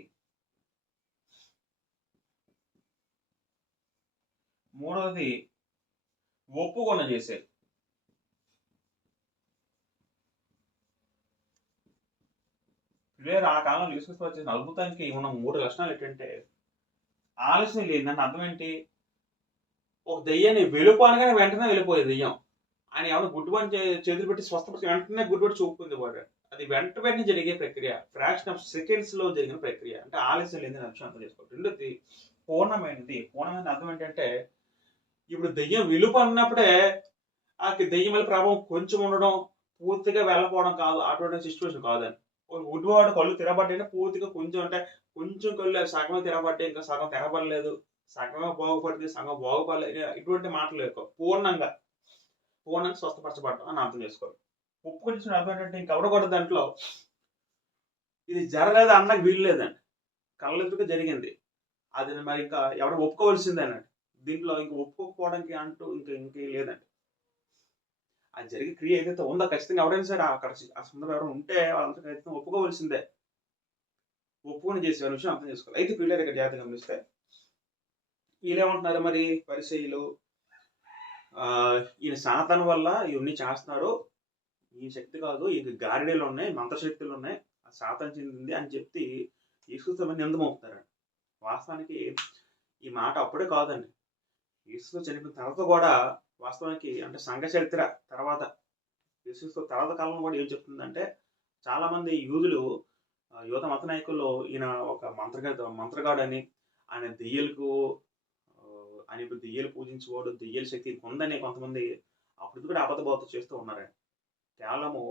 మూడోది ఒప్పుకొన చేసేది. ఆ కాలంలో యేసుక్రీస్తు వారు చేసిన అద్భుతానికి ఉన్న 3 లక్షణాలు ఏంటంటే ఆలస్యం లేదంటే అర్థం ఏంటి? ఒక దెయ్యాన్ని వెలుపు అనగానే వెంటనే వెళ్ళిపోయేది దెయ్యం. ఆయన ఏమన్నా గుడ్డివాడిని చేతులు పెట్టి స్వస్థపరిచి వెంటనే గుడ్డివాడు చూపుకుంది వాడు. అది వెంటనే జరిగే ప్రక్రియ. ఫ్రాక్షన్ ఆఫ్ సెకండ్స్ లో జరిగిన ప్రక్రియ. అంటే ఆలస్యం లేదని విషయం అర్థం చేసుకోవాలి. రెండోది పూర్ణమైనది. పూర్ణమైన అర్థం ఏంటంటే ఇప్పుడు దెయ్యం వెలుపు అన్నప్పుడే ఆ దెయ్యం వల్ల ప్రభావం కొంచెం ఉండడం, పూర్తిగా వెళ్ళకపోవడం కాదు. అటువంటి సిచ్యువేషన్ కాదని. గుడ్డివాడు కళ్ళు తెరబడ్డాయంటే పూర్తిగా కొంచెం అంటే కొంచెం కళ్ళు సగమే తెరబడ్డాయి, ఇంకా సగం తెరబడలేదు, సగమే బాగుపడింది, సగం బాగుపడలేదు, ఇటువంటి మాటలు ఎక్కువ. పూర్ణంగా స్వస్థపరచబడటం అని అర్థం చేసుకోవాలి. ఒప్పుకొచ్చిన అర్థం ఏంటంటే ఇంకెవడ కూడా దాంట్లో ఇది జరగలేదు అన్నకు వీలు లేదండి. కళ్ళెదురుగా జరిగింది. అది మరి ఇంకా ఎవడ ఒప్పుకోవాల్సిందే అన్నట్టు. దీంట్లో ఇంక ఒప్పుకోకపోవడానికి అంటూ ఇంకేం లేదండి. అది జరిగే క్రియ ఏదైతే ఉందో ఖచ్చితంగా ఎవరైనా సరే అక్కడ ఆ సందర్భం ఎవరైనా ఉంటే వాళ్ళంతా ఖచ్చితంగా ఒప్పుకోవాల్సిందే. ఒప్పుకొని చేసే విషయం అర్థం చేసుకోవాలి. అయితే పిల్లలు ఇక్కడ జాగ్రత్తగా గమనిస్తే వీళ్ళేమంటున్నారు మరి పరిసయ్యులు, ఈయన సాతాను వల్ల ఇవన్నీ చేస్తున్నారు, ఈ శక్తి కాదు, ఈ గారిడీలు ఉన్నాయి, మంత్రశక్తులు ఉన్నాయి, ఆ సాతాను చెందింది అని చెప్పి యేసుక్రీస్తు నిందమవుతారు. వాస్తవానికి ఈ మాట అప్పుడే కాదండి. యేసుక్రీస్తు చనిపోయిన తర్వాత కూడా వాస్తవానికి అంటే సంఘ చరిత్ర తర్వాత యేసుక్రీస్తు తర్వాత కాలంలో కూడా ఏం చెప్తుందంటే చాలా మంది యూదులు, యూద మత నాయకులు ఈయన ఒక మంత్రగాడని, ఆయన ఇప్పుడు దెయ్యాలు పూజించేవాడు, దెయ్యాల శక్తి ఉందని కొంతమంది అప్పుడు కూడా అబద్ధబోధ చేస్తూ ఉన్నారండి. కేవలము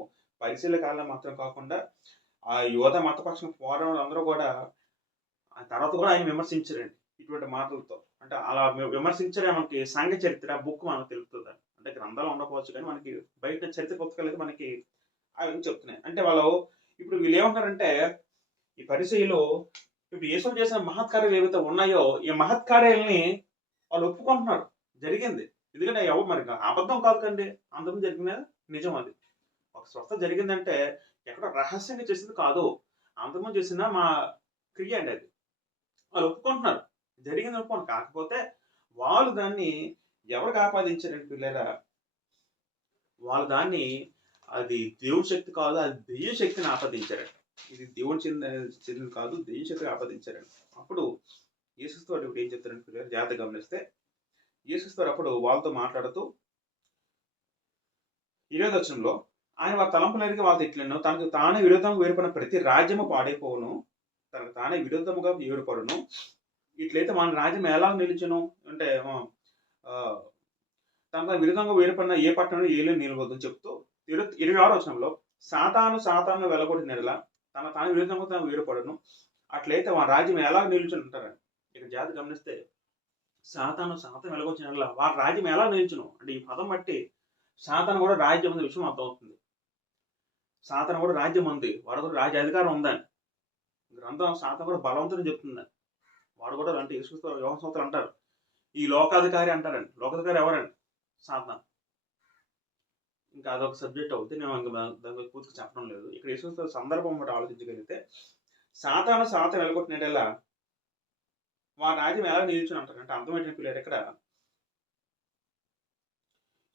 పరిశీల కాలం మాత్రం కాకుండా ఆ యువత మతపక్షం పోరాడు అందరూ కూడా ఆ తర్వాత కూడా ఆయన విమర్శించారండి ఇటువంటి మాటలతో. అంటే అలా విమర్శించడం మనకి సంఘ చరిత్ర బుక్ మనకు తెలుపుతుంది. అంటే గ్రంథాలు ఉండకపోవచ్చు కానీ మనకి బయట చరిత్ర పుస్తకాలు అయితే మనకి అవి చెప్తున్నాయి. అంటే ఇప్పుడు వీళ్ళు ఏమంటారంటే ఈ పరిచయలు ఇప్పుడు యేసు చేసిన మహత్కార్యాలు ఏవైతే ఉన్నాయో ఈ మహత్కార్యాలని వాళ్ళు ఒప్పుకుంటున్నారు, జరిగింది. ఎందుకంటే ఎవరు మరి అబద్ధం కాదు కండి, అందరం జరిగిన నిజం. అది ఒక స్వస్థ జరిగిందంటే ఎక్కడ రహస్యంగా చేసింది కాదు, అంతకుముందు చేసిన మా క్రియ అండి. అది వాళ్ళు ఒప్పుకుంటున్నారు, జరిగింది ఒప్పుకోండి. కాకపోతే వాళ్ళు దాన్ని ఎవరికి ఆపాదించారండి పిల్లరా? వాళ్ళు దాన్ని అది దేవుని శక్తి కాదు, అది దెయ్య శక్తిని ఆపాదించారండి. ఇది దేవుని చెందినది కాదు, దెయ్య శక్తిని ఆపాదించారండి. అప్పుడు యేసుక్రీస్తు ఇప్పుడు ఏం చెప్తారండి పిల్లలు జాగ్రత్తగా గమనిస్తే, యేసుక్రీస్తు అప్పుడు వాళ్ళతో మాట్లాడుతూ 20వ వచనంలో ఆయన వారి తలంపులకి వాళ్ళతో ఇట్లను, తనకు తానే విరోధంగా వేరుపడిన ప్రతి రాజ్యము పాడైపోవును, తనకు తానే విరుద్ధముగా ఏర్పడును, ఇట్లయితే మన రాజ్యం ఎలా నిలిచును అంటే తనకు విరుద్ధంగా వేరుపడిన ఏ పట్టణం ఏలే నిలవద్దని చెప్తూ 26వ వచనంలో సాతాను వెలగొట్టిన నెడల తన తాను విరుద్ధంగా తాను వేరుపడను, అట్లయితే మన రాజ్యం ఎలా నిలుచుని ఉంటారని. ఇక జాతి గమనిస్తే సాతాను వెలగొచ్చిన నెడల వారి రాజ్యం ఎలా నిలుచును అంటే ఈ పదం బట్టి సాతాను కూడా రాజ్యం అనే విషయం అర్థమవుతుంది. సాతాను కూడా రాజ్యం ఉంది, వాడు కూడా రాజ్య అధికారం ఉందని గ్రంథం సాతాను కూడా బలవంతుని చెప్తుందని. వాడు కూడా అంటే యేసుక్రీస్తు యోహాను సంవత్సరం అంటారు ఈ లోకాధికారి అంటారండి. లోకాధికారి ఎవరండి? సాతాను. ఇంకా అదొక సబ్జెక్ట్ అవుతుంది, నేను ఇంకా దాని పూర్తిగా చెప్పడం లేదు. ఇక్కడ యేసుక్రీస్తు సందర్భం బట్టి ఆలోచించగలిగితే సాతాను వెళ్ళగొట్టినట్టేలా వారి రాజ్యం ఎలా నిలిచుని అంటారు అంటే అర్థం ఏంటంటే పిల్లలు ఇక్కడ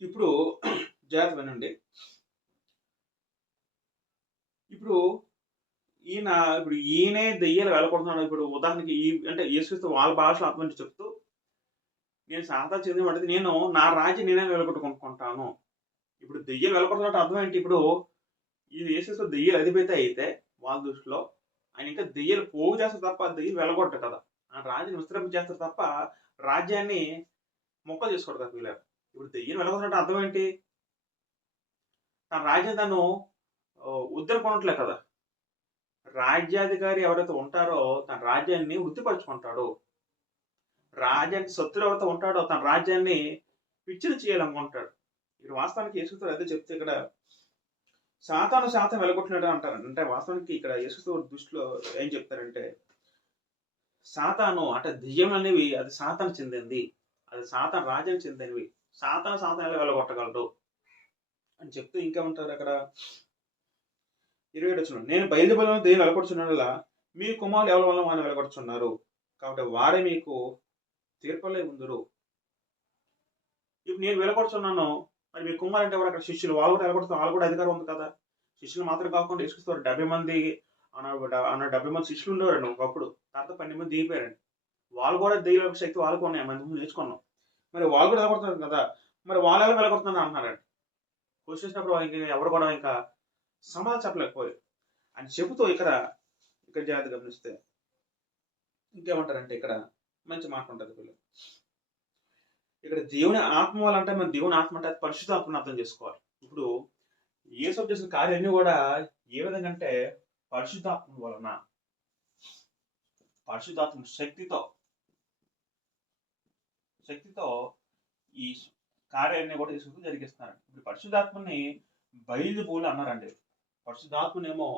ఇప్పుడు జాగ్రత్త వినండి. ఇప్పుడు ఈయనే దెయ్యాలు వెళ్ళగొడుతున్నాడు. ఇప్పుడు ఉదాహరణకి అంటే యేసుక్రీస్తు వాళ్ళ భాషలో అర్థం చెప్తూ నేను సాతాను చెందిన వాడిని, నేను నా రాజ్యం నేనే వెళ్ళగొట్టుకుంటాను. ఇప్పుడు దెయ్యాలు వెళ్ళగొడుతున్నట్టు అర్థం ఏంటి? ఇప్పుడు ఈ యేసుక్రీస్తు దెయ్యాలు అధిపతి అయితే వాళ్ళ దృష్టిలో ఆయన ఇంకా దెయ్యాలు పోగు చేస్తారు తప్ప దెయ్యం వెళ్ళగొట్ట కదా, ఆ రాజ్యాన్ని విస్తరింప చేస్తారు తప్ప రాజ్యాన్ని మొక్కలు చేసుకోడు కదా వీళ్ళు. ఇప్పుడు దెయ్యం వెళ్ళగొట్టినట్టు అర్థం ఏంటి? తన రాజ్యం తను ఉద్ధరించుకోవట్లే కదా. రాజ్యాధికారి ఎవరైతే ఉంటారో తన రాజ్యాన్ని వృద్ధిపరుచుకుంటాడు. రాజ్యానికి శత్రువు ఎవరైతే ఉంటాడో తన రాజ్యాన్ని విచ్ఛిన్నం చేయాలనుకుంటాడు. ఇక్కడ వాస్తవానికి యేసుక్రీస్తు అదే చెప్తే ఇక్కడ సాతాను వెలగొట్టినాడు అంటారు. అంటే వాస్తవానికి ఇక్కడ యేసుక్రీస్తు దృష్టిలో ఏం చెప్తారంటే సాతాను అంటే దెయ్యం అనేవి అది సాతాను చెందింది, అది సాతాను రాజ్యానికి చెందినవి. సాతాను ఎలా వెళ్ళగొట్టగలడు అని చెప్తూ ఇంకేమంటారు అక్కడ 27వ వచనం, నేను బయలుదేరిన దెయ్యం వెలగొట్టుచున్నలా మీ కుమారులు ఎవరి వల్ల వారిని వెలగొట్టుచున్నారు, కాబట్టి వారే మీకు తీర్పలే ఉందరు. ఇప్పుడు నేను వెలగొడుతున్నాను, మరి మీ కుమారు అంటే ఎవరు? అక్కడ శిష్యులు, వాళ్ళు కూడా వెలగొడుతున్నారు, వాళ్ళు కూడా అధికారం ఉంది కదా. శిష్యులు మాత్రం కాకుండా యేసుక్రీస్తు 70 మంది 70 మంది శిష్యులు ఉండేవారండి ఒకప్పుడు. తర్వాత 12 మంది దిగిపోయారండి. వాళ్ళు కూడా దెయ్యాల శక్తి వాళ్ళకు ఉన్నాయి, మంది నేర్చుకున్నాం. మరి వాళ్ళు కూడా వెళ్ళగొడుతున్నారు కదా, మరి వాళ్ళు ఎలా వెళ్ళగొడుతున్నారు అంటున్నారండి. క్వశ్చన్ చేసినప్పుడు ఎవరు కూడా ఇంకా సమాధానం చెప్పలేకపోయారు అని చెబుతూ ఇక్కడ ఇక్కడ జాగ్రత్త గమనిస్తే ఇంకేమంటారంటే ఇక్కడ మంచి మాట ఉంటుంది వీళ్ళు. ఇక్కడ దేవుని ఆత్మ వల్ల అంటే మన దేవుని ఆత్మ అంటే పరిశుద్ధాత్మని అర్థం చేసుకోవాలి. ఇప్పుడు యేసు చేసిన కార్యాలన్నీ కూడా ఏ విధంగా అంటే పరిశుద్ధాత్మ వలన, పరిశుద్ధాత్మ శక్తితో ఈ కార్యాన్ని కూడా తీసుకుంటూ జరిగిస్తున్నారు. ఇప్పుడు పరిశుద్ధాత్మని బయలుదేరులు అన్నారండి. పరిశుద్ధాత్మనేమో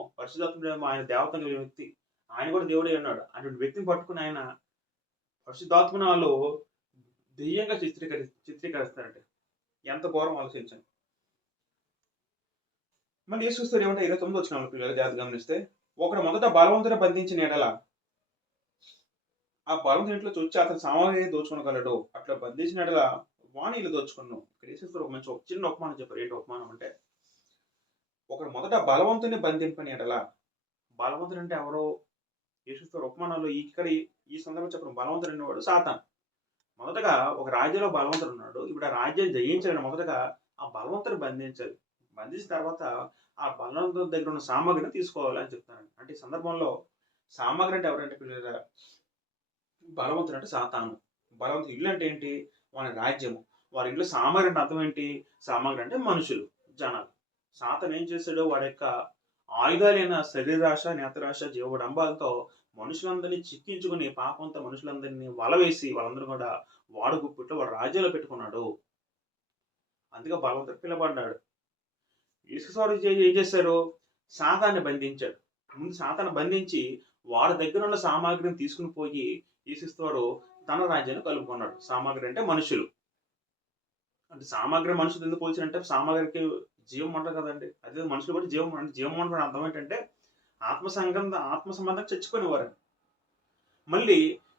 ఆయన దేవత కలిగిన వ్యక్తి, ఆయన కూడా దేవుడే ఉన్నాడు. అటువంటి వ్యక్తిని పట్టుకుని ఆయన పరిశుద్ధాత్మని వాళ్ళు దెయ్యంగా చిత్రీకరిస్తారండి. ఎంత ఘోరం ఆలోచించండి. మళ్ళీ యేసుక్రీస్తు ఏమంటే 29 వచ్చిన పిల్లలు జాగ్రత్త గమనిస్తే, ఒకడు మొదట బలవంతుని బంధించిన ఎడల ఆ బలవంతుని ఇంట్లో వచ్చి అతను సామాగ్రి దోచుకోగలడు, అట్లా బంధించిన ఎడల వాణి ఇల్లు దోచుకున్నావు. ఇక్కడ యేసుక్రీస్తు ఒక మంచి చిన్న ఉపమానం చెప్పారు. ఏంటి ఉపమానం అంటే, ఒకడు మొదట బలవంతుని బంధింపని ఎడల, బలవంతుడు అంటే ఎవరో యేసుక్రీస్తు ఉపమానంలో ఇక్కడ ఈ సందర్భంలో చెప్పిన బలవంతుడు అనేవాడు సాతాను. మొదటగా ఒక రాజ్యంలో బలవంతుడు ఉన్నాడు. ఇప్పుడు ఆ రాజ్యాన్ని జయించాలని మొదటగా ఆ బలవంతుని బంధించాలి. బంధించిన తర్వాత ఆ బలవంతుడి దగ్గర ఉన్న సామాగ్రిని తీసుకోవాలి అని చెప్తాను. అంటే ఈ సందర్భంలో సామాగ్రి అంటే ఎవరంటే పిల్లల, బలవంతుడు అంటే సాతాను. బలవంతుడు ఇల్లు అంటే ఏంటి? వాని రాజ్యము. వారి ఇంట్లో సామాగ్రి అంటే అర్థం ఏంటి? సామాగ్రి అంటే మనుషులు, జనాలు. సాతాను ఏం చేశాడు? వాడి యొక్క ఆయుధాలైన శరీరాశ, నేత్రాశ, జీవడంబాలతో మనుషులందరినీ చిక్కించుకుని పాపంతో మనుషులందరినీ వలవేసి వాళ్ళందరూ కూడా వాడు గుప్పిట్లో వాడు రాజ్యంలో పెట్టుకున్నాడు. అందుకే బలవంతుడు పిలబడ్డాడు. యేసుక్రీస్తు ఏం చేశారు? సాతాన్ని బంధించాడు. ముందు సాతాన్ని బంధించి వాడి దగ్గర ఉన్న సామాగ్రిని తీసుకుని పోయి యేసుక్రీస్తు తన రాజ్యాన్ని కలుపుకున్నాడు. సామాగ్రి అంటే మనుషులు. అంటే సామాగ్రి మనుషులు ఎందుకు పోల్చారంటే సామాగ్రికి జీవం అంటారు కదండి. అదే మనుషులు కూడా జీవం అంటే జీవం అంటే అర్థం ఏంటంటే ఆత్మ సంబంధం చచ్చిపోయినవారు. మళ్ళీ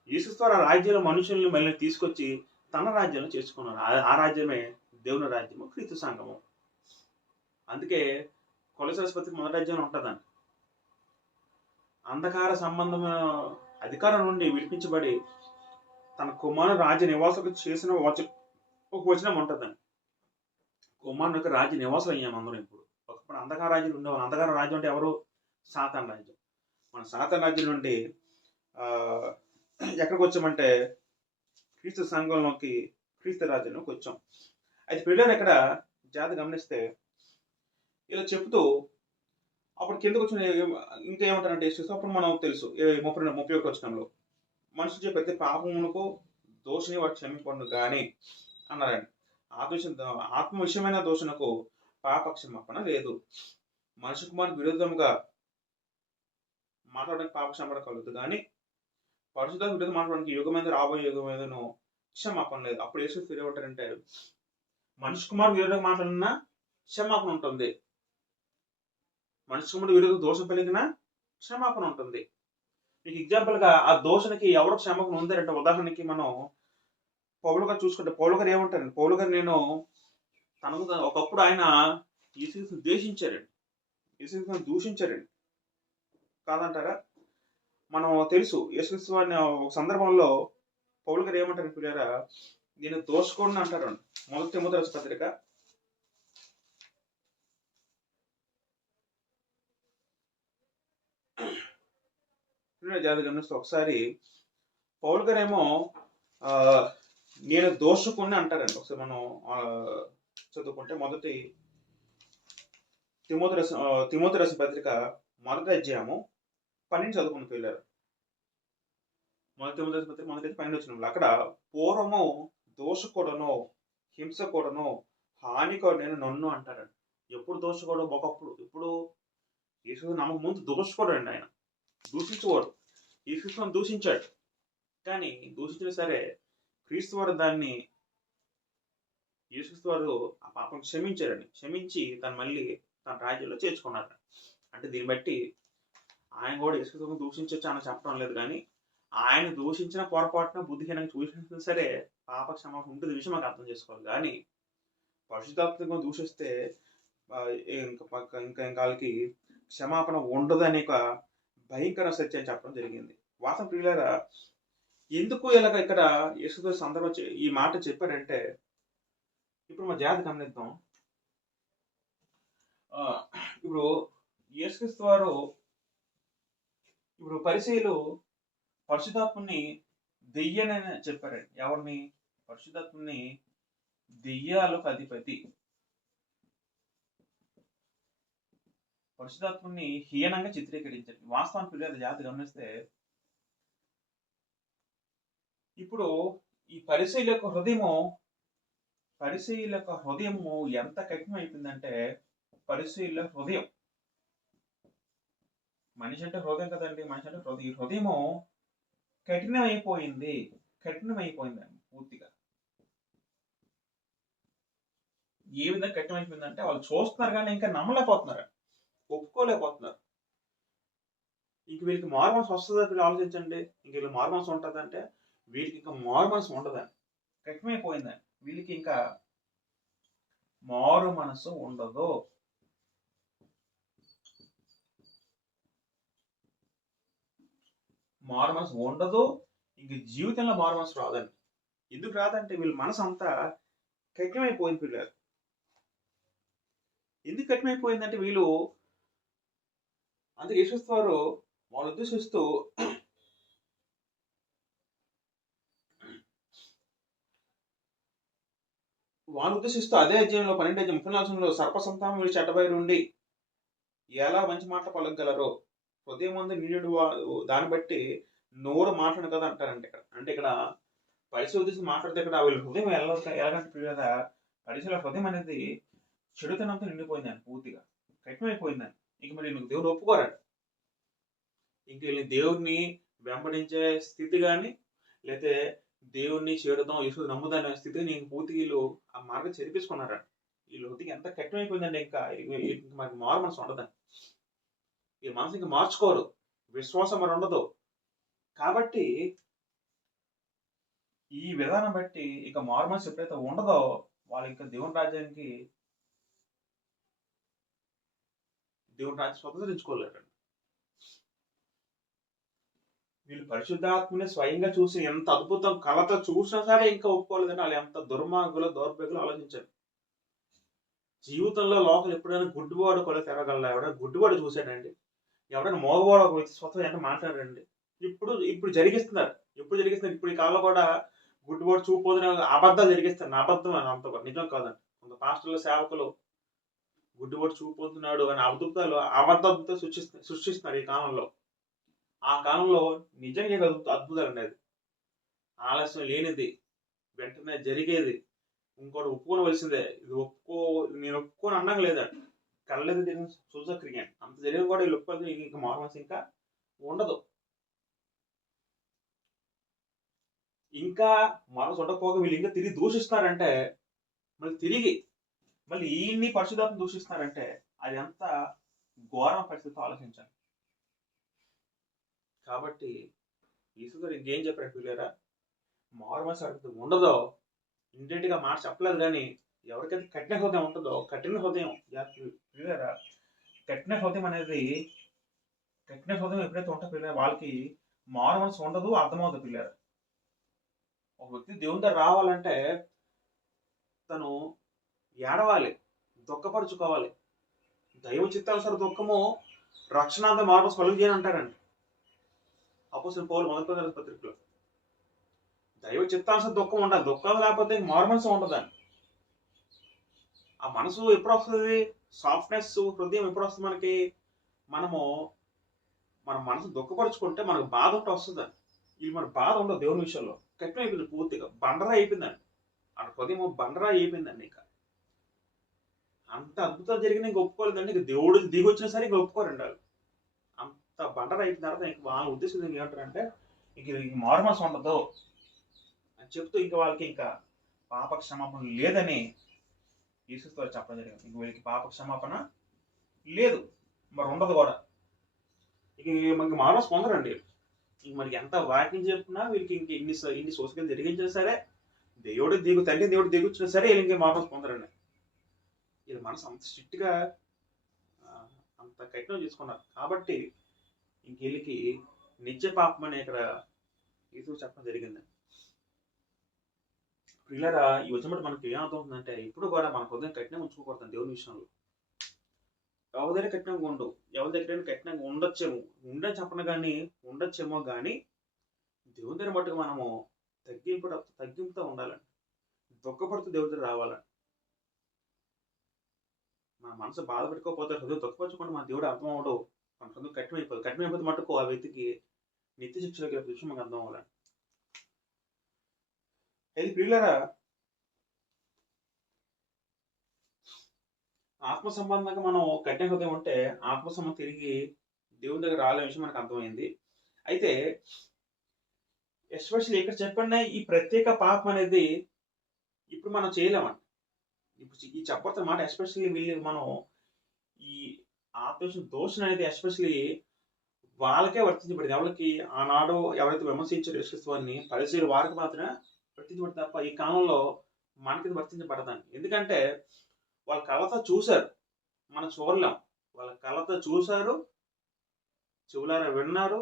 యేసుక్రీస్తు ఆ రాజ్యంలో మనుషుల్ని మళ్ళీ తీసుకొచ్చి తన రాజ్యంలో చేసుకున్నారు. ఆ రాజ్యమే దేవుని రాజ్యము, క్రీస్తు సంఘము. అందుకే కొలొస్సే పత్రిక మొదటి అధ్యాయం ఉంటుందండి. అంధకార సంబంధమైన అధికారం నుండి విడిపించబడి తన కుమారుని రాజ్య నివాసులకు చేసిన ఒక వచనం ఉంటుందండి. కుమారుని యొక్క రాజ్య నివాసం అయ్యాము అందరం. ఇప్పుడు అంధకార రాజ్యం ఉండేవాళ్ళు. అంధకార రాజ్యం అంటే ఎవరు? సాతాన్ రాజ్యం. మన సాతాన్ రాజ్యం నుండి ఎక్కడికి వచ్చామంటే క్రీస్తు సంఘంలోకి, క్రీస్తు రాజ్యంలోకి వచ్చాం. అయితే పిల్లలు ఇక్కడ జాగ్రత్త గమనిస్తే ఇలా చెప్తూ అప్పుడు కిందకు వచ్చిన ఇంకేమంటారంటే యేసుక్రీస్తు అప్పుడు మనం తెలుసు 31 వచనంలో మనుషులు చెప్పే ప్రతి పాపమునకు దోషిని వాడు క్షమింపండు కానీ అన్నారండి. ఆత్మ విషయమైన దోషణకు పాప క్షమాపణ లేదు. మనిషి కుమారునికి విరుద్ధంగా మాట్లాడడానికి పాప క్షమాపణ కలుగుతుంది కానీ పరిశుద్ధ విరుద్ధం మాట్లాడడానికి యుగమైన రాబోయే యుగమేదను క్షమాపణ లేదు. అప్పుడు యేసుక్రీస్తు ఏమంటారంటే మనిషి కుమారుడు విరుద్ధంగా మాట్లాడినా క్షమాపణ ఉంటుంది, మనిషి కుమారుడు విరుద్ధంగా దోషం పలికినా క్షమాపణ ఉంటుంది. మీకు ఎగ్జాంపుల్గా ఆ దోషణకి ఎవరు క్షమాపణ ఉందంటే ఉదాహరణకి మనం పౌలు గారు చూసుకుంటే పౌలు గారు ఏమంటారండి? పౌలు గారు నేను తనకు ఒకప్పుడు ఆయన యేసుక్రీస్తుని ద్వేషించారండి, యేసుక్రీస్తుని దూషించారండి కాదంటారా? మనం తెలుసు యేసుక్రీస్తు అనే ఒక సందర్భంలో పౌలు గారు ఏమంటారు పిల్లరా? నేను దోషకుడిని అంటారండి. మొదటి తిమోతి రాసిన పత్రిక 2 గమనిస్తే ఒకసారి పౌలు గారు ఏమో నేను దోషకుడిని అంటారండి. ఒకసారి మనం చదువుకుంటే మొదటి తిమోతి రాసిన పత్రిక మొదటి అధ్యాయము 12 చదువుకుని పిల్లలు. మొదటి తిమోతి రాసిన పత్రిక మొదటి 12 వచ్చిన అక్కడ పూర్వము దోషకుడను, హింసకుడను, హానికుడు నేను నన్ను అంటారండి. ఎప్పుడు దోషకుడు? ఒకప్పుడు. ఇప్పుడు యేసు నమ్మక ముందు దోషకుడు అండి. ఆయన దూషించేవాడు. యేసుక్రీస్తుని దూషించాడు. కానీ దూషించినా సరే క్రీస్తు వారు దాన్ని యేసుక్రీస్తు వారు ఆ పాపం క్షమించారండి. క్షమించి మళ్ళీ తన రాజ్యంలో చేర్చుకున్నారు. అంటే దీన్ని బట్టి ఆయన కూడా యేసుక్రీస్తుని దూషించవచ్చు అని చెప్పడం లేదు, కానీ ఆయన దూషించిన పొరపాటున బుద్ధిహీనంగా దూషించినా సరే పాప క్షమాపణ ఉంటుంది విషయం మాకు అర్థం చేసుకోవాలి. కానీ పరిశుద్ధాత్మకంగా దూషిస్తే ఇంకా వాళ్ళకి క్షమాపణ ఉండదు అనే ఒక భయంకర సత్యం చెప్పడం జరిగింది. వాస్తవం ప్రియులారా, ఎందుకు ఇలాగ ఇక్కడ యేసుక్రీస్తు సందర్భం ఈ మాట చెప్పాడంటే, ఇప్పుడు మన జాగ్రత్త గమనిద్దాం. ఇప్పుడు యేసుక్రీస్తు వారు ఇప్పుడు పరిసయ్యులు పరిశుద్ధాత్ముని దెయ్యనని చెప్పారండి. ఎవరిని? పరిశుద్ధాత్ముని దెయ్యాలకు అధిపతి, పరిశుద్ధాత్ముని హీనంగా చిత్రీకరించారు. వాస్తవానికి పిల్లలు జాగ్రత్త గమనిస్తే, ఇప్పుడు ఈ పరిసయ్యుల యొక్క హృదయము ఎంత కఠినం అయిపోయిందంటే, పరిసయ్యుల హృదయం, మనిషి అంటే హృదయం కదండి, మనిషి అంటే హృదయం, ఈ హృదయము కఠినమైపోయింది పూర్తిగా. ఏ విధంగా కఠినమైపోయిందంటే, వాళ్ళు చూస్తున్నారు కానీ ఇంకా నమ్మలేకపోతున్నారు, ఒప్పుకోలేకపోతున్నారు. ఇంక వీళ్ళకి మారుమనసు వస్తుందా? వీళ్ళు ఆలోచించండి. ఇంక వీళ్ళు మారుమనసు ఉంటుందంటే, వీళ్ళకి ఇంకా మారుమనసు ఉండదని, కఠినమైపోయిందని, వీళ్ళకి ఇంకా మారు మనసు ఉండదు. మారు మనసు ఉండదు, ఇంక జీవితంలో మారు మనసు రాదండి. ఎందుకు రాదంటే, వీళ్ళ మనసు అంతా కఠినమైపోయింది పిల్లలు. ఎందుకు కఠినమైపోయిందంటే, వీళ్ళు అందుకే యేసుక్రీస్తు వారు వాళ్ళు ఉద్దేశిస్తూ అదే అధ్యాయంలో 12:34 సర్పసంతానం విడిచి అడ్డబయలు నుండి ఎలా మంచి మాటలు పలకగలరో, హృదయం ముందు నిండు దాన్ని బట్టి నోరు మాట్లాడు కదా అంటారంటే ఇక్కడ. అంటే ఇక్కడ పరిశీలి ఉద్దేశం మాట్లాడితే ఇక్కడ వీళ్ళ హృదయం ఎలాగంటే కదా, పరిశీల హృదయం అనేది చెడుతనంతో నిండిపోయిందని, పూర్తిగా కఠినమైపోయిందని. ఇంక మరి నువ్వు దేవుడు ఒప్పుకోరాడు. ఇంక వీళ్ళని దేవుడిని వెంబడించే స్థితి కానీ, లేకపోతే దేవుణ్ణి చేరుదాం, యేసు నమ్ముదనే స్థితి నీకు పూర్తిగా వీళ్ళు ఆ మార్గం చెరిపించుకున్నారంట. వీళ్ళ హృదయం ఎంత కఠినమైపోయిందండి, ఇంకా మనకి మారు మనసు ఉండదండి. ఈ మనసు ఇంకా మార్చుకోరు, విశ్వాసం మరి ఉండదు. కాబట్టి ఈ విధానం బట్టి ఇక మారు మనసు ఎప్పుడైతే ఉండదో, వాళ్ళు ఇంకా దేవుని రాజ్యం స్వతంత్రించుకోలేరండి. వీళ్ళు పరిశుద్ధాత్మని స్వయంగా చూసి ఎంత అద్భుతం కళతో చూసినా సరే ఇంకా ఒప్పుకోలేదని, వాళ్ళు ఎంత దుర్మార్గులు దౌర్భాగ్యులు ఆలోచించారు. జీవితంలో లోకల్ ఎప్పుడైనా గుడ్డివాడు కూడా తెరగలరా? ఎవరైనా గుడ్డివాడు చూశాడండి? ఎవరైనా మోగవాడు ఒక వ్యక్తి స్వతం ఎంత మాట్లాడండి? ఇప్పుడు జరిగిస్తున్నారు. ఇప్పుడు ఈ కాలంలో కూడా గుడ్డివాడు చూపోదని అబద్ధాలు జరిగిస్తారు. అబద్ధం అని అంత నిజం కాదండి. కొంత పాస్టర్లు, సేవకులు గుడ్డివాడు చూపోతున్నాడు అని అబద్ధాలతో సృష్టిస్తున్నారు ఈ కాలంలో. ఆ కాలంలో నిజంగా అద్భుతాలు అనేది ఆలస్యం లేనిది, వెంటనే జరిగేది, ఇంకోటి ఒప్పుకోవలసిందే. నేను ఒప్పుకొని అన్నాక లేదండి, కళ్ళది జరిగిన సూచక్రియ అంత జరిగిన కూడా వీళ్ళు ఒప్పుకోవాలి. ఇంకా మారుమనసు ఇంకా ఉండదు. ఇంకా మనసు ఉండకపోగా వీళ్ళు ఇంకా తిరిగి దూషిస్తున్నారంటే, మళ్ళీ ఈయన్ని పరిశుద్ధాత్మ దూషిస్తున్నారంటే అది ఎంత ఘోరం పరిస్థితితో ఆలోచించాలి. కాబట్టి యేసుగారు ఇంకేం చెప్పారు పిల్లరా? మారుమనసు అడుగుతూ ఉండదో, ఇంటింటిగా మాట చెప్పలేదు కానీ ఎవరికైతే కఠిన హృదయం ఉంటుందో, కఠిన హృదయం పిల్లరా, కఠిన హృదయం ఎప్పుడైతే ఉంటుందో పిల్లరా, వాళ్ళకి మారు మనసు ఉండదు, అర్థమవుతుంది పిల్లరా. ఒక వ్యక్తి దేవుని దగ్గర రావాలంటే తను ఏడవాలి, దుఃఖపరుచుకోవాలి. దైవ చిత్తానుసార దుఃఖము రక్షణార్థ మారు మనసు కలుగు అంటారండి అపోస్తలుడైన పౌలు 1 పత్రికలో. దైవ చిత్తానుసార దుఃఖం ఉండాలి. దుఃఖం లేకపోతే మారు మనసు ఉండదండి. ఆ మనసు ఎప్పుడు వస్తుంది? సాఫ్ట్నెస్ హృదయం ఎప్పుడు వస్తుంది మనకి? మన మనసు దుఃఖపరుచుకుంటే మనకు బాధ ఉంటే వస్తుందండి. ఇది మన బాధ ఉండదు దేవుని విషయంలో. కఠినం అయిపోయింది, పూర్తిగా బండరా అయిపోయిందండి. ఆ హృదయం బండరా అయిపోయిందండి. ఇంకా అంత అద్భుతాలు జరిగినా ఇంకా ఒప్పుకోలేదండి. ఇంకా దేవుడు దిగి వచ్చినా సరే ఇంకా ఒప్పుకోరండి వాళ్ళు. అంత బండరా అయిపోయిన తర్వాత ఇంక వాళ్ళ ఉద్దేశం ఏమంటారంటే, ఇంక మారు మనసు ఉండదు అని చెప్తూ ఇంకా వాళ్ళకి ఇంకా పాప క్షమాపణ లేదని యేసుక్రీస్తు వారు చెప్పడం జరిగింది. ఇంక వీళ్ళకి పాప క్షమాపణ లేదు, మరి ఉండదు కూడా. ఇక మనకి మారు మనసు పొందరండి. ఇంక మనకి ఎంత వాక్యం చెప్పినా వీళ్ళకి ఇంక ఇన్ని సోసుకెళ్ళి జరిగించినా సరే, తండ్రి దేవుడు దిగొచ్చినా సరే వీళ్ళు ఇంకే మారు మనసు పొందరండి. వీళ్ళ మనసు అంత స్ట్రిక్ట్గా అంత కఠినం చేసుకున్నారు. కాబట్టి ఇంక వీళ్ళకి నిత్య పాపం అనే ఇక్కడ యేసు చెప్పడం జరిగింది. ప్రియులారా, ఈ వచ్చినప్పుడు మనకి ఏం అర్థమవుతుందంటే, ఇప్పుడు కూడా మన హృదయం కఠినంగా ఉంచుకోకూడదు దేవుని విషయంలో. ఎవరి దగ్గర కఠినంగా ఉండు. ఎవరి దగ్గరైనా కఠినంగా ఉండొచ్చేమో. ఉండని చెప్పను గానీ, ఉండొచ్చేమో గానీ, దేవుని దగ్గర మట్టుకు మనము తగ్గింపుతో ఉండాలండి. దుఃఖపడుతూ దేవుడి దగ్గర రావాలండి. మన మనసు బాధ పెట్టుకోకపోతే, హృదయం దుఃఖపరచకుండా మన దేవుడు అర్థం అవ్వడు. మన హృదయం కఠినమైపోదు. కఠినమైపోతే మట్టుకు ఆ వ్యక్తికి నిత్య శిక్షలోకి విషయం మనకు అర్థం అవ్వాలండి. అయితే ప్రియులారా, ఆత్మ సంబంధంగా మనం కఠిన హృదయం ఉంటే ఆత్మ సంబంధం తిరిగి దేవుని దగ్గర రాలే విషయం మనకు అర్థమైంది. అయితే ఎస్పెషల్లీ ఇక్కడ చెప్పండి, ఈ ప్రత్యేక పాపం అనేది ఇప్పుడు మనం చేయలేమండి. ఇప్పుడు ఈ చెప్పబడుతున్న మాట ఎస్పెషల్లీ మనం ఈ ఆత్మ దోషం అనేది ఎస్పెషల్లీ వాళ్ళకే వర్తించబడింది. ఎవరికి ఆనాడు ఎవరైతే విమర్శించారో యేసుక్రీస్తుని పరిచయులు వారికి మాత్రమే వర్తించబడి తప్ప ఈ కాలంలో మనకి వర్తించబడదండి. ఎందుకంటే వాళ్ళ కళ్ళతో చూశారు, మనం చూడలేం. వాళ్ళ కళ్ళతో చూశారు, చెవులారా విన్నారు,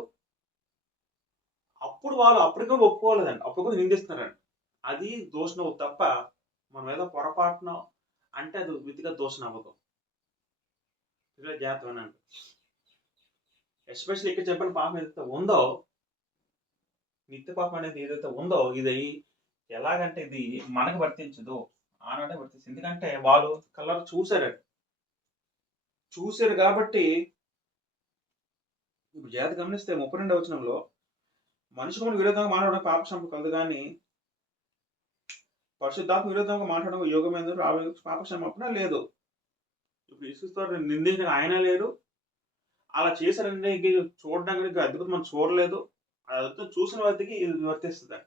అప్పుడు వాళ్ళు అప్పటికే ఒప్పుకోలేదండి, అప్పుడు కూడా నిందిస్తున్నారండి. అది దోషం తప్ప మనం ఏదో పొరపాటున అంటే అది వ్యక్తిగత దోషం అవ్వదు. జాగ్రత్త వినండి. ఎస్పెషల్లీ ఇక్కడ చెప్పిన పాపం ఏదైతే ఉందో, నిత్య పాపం అనేది ఏదైతే ఉందో, ఇది ఎలాగంటే ఇది మనకు వర్తించదు, ఆనాడే వర్తించింది. ఎందుకంటే వాళ్ళు కలర్ చూశారు కాబట్టి. ఇప్పుడు జాగ్రత్త గమనిస్తే 32వ వచనంలో, మనుషులకు విరోధంగా మాట్లాడడం పాపక్షమ కలదు కానీ పరిశుద్ధాత్మ విరోధంగా మాట్లాడడం యోగమైన పాపక్షమాపణ లేదు. ఇప్పుడు యేసుక్రీస్తు నిందించిన ఆయన లేరు, అలా చేశారంటే చూడడానికి అద్భుతం మనం చూడలేదు. అద్భుతం చూసిన వారికి ఇది వర్తిస్తుంది.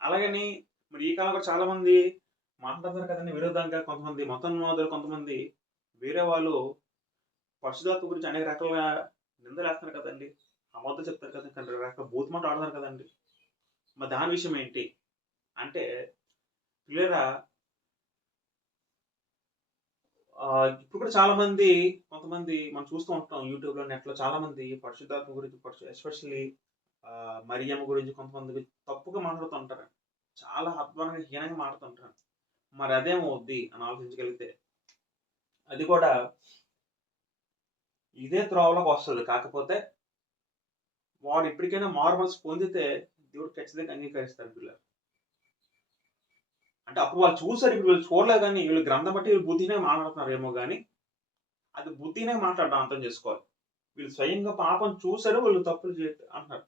అలాగని మరి ఈ కాలంలో చాలా మంది మాట్లాడతారు కదండి విరోధంగా. కొంతమంది మతోన్మాదులు, కొంతమంది వేరే వాళ్ళు పరిశుద్ధాత్మ గురించి అనేక రకాలుగా నిందలు వేస్తున్నారు కదండి, అబద్ధం చెప్తారు కదండి, రకరకాల బూత్ మాట ఆడుతున్నారు కదండి. మరి దాని విషయం ఏంటి అంటే, క్లియర్గా ఇప్పుడు కూడా చాలా మంది, కొంతమంది మనం చూస్తూ ఉంటాం యూట్యూబ్లో, నెట్లో చాలా మంది పరిశుద్ధాత్మ గురించి, ఎస్పెషల్లీ మరియమ్మ గురించి కొంతమంది తప్పుగా మాట్లాడుతూ ఉంటారు. చాలా అధ్వానంగా, హీనంగా మాట్లాడుతుంటారు. మరి అదేమవుద్ది అని ఆలోచించగలిగితే, అది కూడా ఇదే త్రోవలోకి వస్తుంది. కాకపోతే వాడు ఎప్పటికైనా మారు మనసు పొందితే దేవుడు ఖచ్చితంగా అంగీకరిస్తారు పిల్లలు. అంటే అప్పుడు వాళ్ళు చూసారు, ఇప్పుడు వీళ్ళు చూడలేదు. కానీ వీళ్ళు గ్రంథం బట్టి వీళ్ళు బుద్ధినే మాట్లాడుతున్నారేమో కానీ అది బుద్ధినే మాట్లాడడం అర్థం చేసుకోవాలి. వీళ్ళు స్వయంగా పాపం చూసారు, వీళ్ళు తప్పులు అంటున్నారు.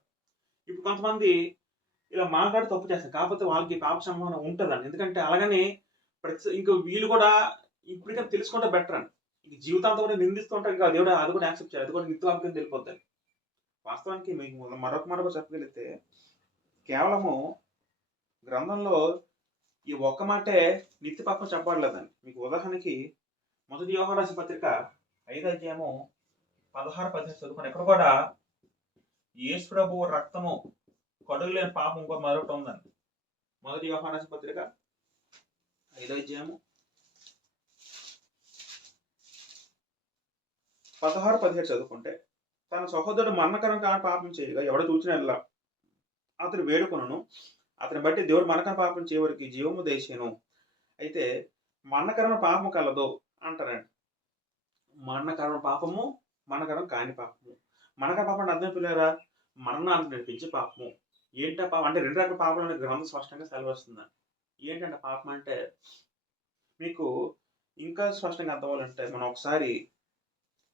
ఇప్పుడు కొంతమంది ఇలా మాట్లాడి తప్పు చేస్తారు, కాకపోతే వాళ్ళకి పాప సంబంధం ఉంటుందండి. ఎందుకంటే అలాగని ఇంకా వీళ్ళు కూడా ఇప్పటికైనా తెలుసుకుంటే బెటర్ అండి. ఇంక జీవితాంతం కూడా నిందిస్తుంటారు, ఇంకా దేవుడు అది కూడా యాక్సెప్ట్ చేయాలి, అది కూడా నిత్యవాక్యం తెలిపోతుంది. వాస్తవానికి మీకు మరొక చెప్పగలిగితే, కేవలము గ్రంథంలో ఈ ఒక్క మాటే నిత్య పాపం చెప్పబడలేదండి. మీకు ఉదాహరణకి మొదటి యోహాను రాసిన పత్రిక 5వ అధ్యాయము 16-17 చదువుకుని, ఎక్కడ కూడా యేసు ప్రభువు రక్తము కడుగు లేని పాపం ఇంకో మరొకటి ఉందండి. మొదటి యోహాను రాసిన పత్రిక 5వ అధ్యాయము 16-17 చదువుకుంటే, తన సహోదరుడు మరణకరం కాని పాపం చేయగా ఎవడ చూచినల్లా అతను వేడుకొనును, అతని బట్టి దేవుడు మరణకరం పాపం చేయవరికి జీవము దేశేను. అయితే మరణకరమైన పాపము కలదు అంటారండి. మరణకరమైన పాపము, మరణకరం కాని పాపము. మరణకర పాపం అంటే అర్థం పిల్లరా, మరణానికి నడిపించే పాపము. ఏంటంటే పాపం అంటే 2 రకాల పాపం అనే గ్రంథం స్పష్టంగా సెలవిస్తుందండి. ఏంటంటే పాపం అంటే, మీకు ఇంకా స్పష్టంగా అర్థం అవ్వాలంటే మనం ఒకసారి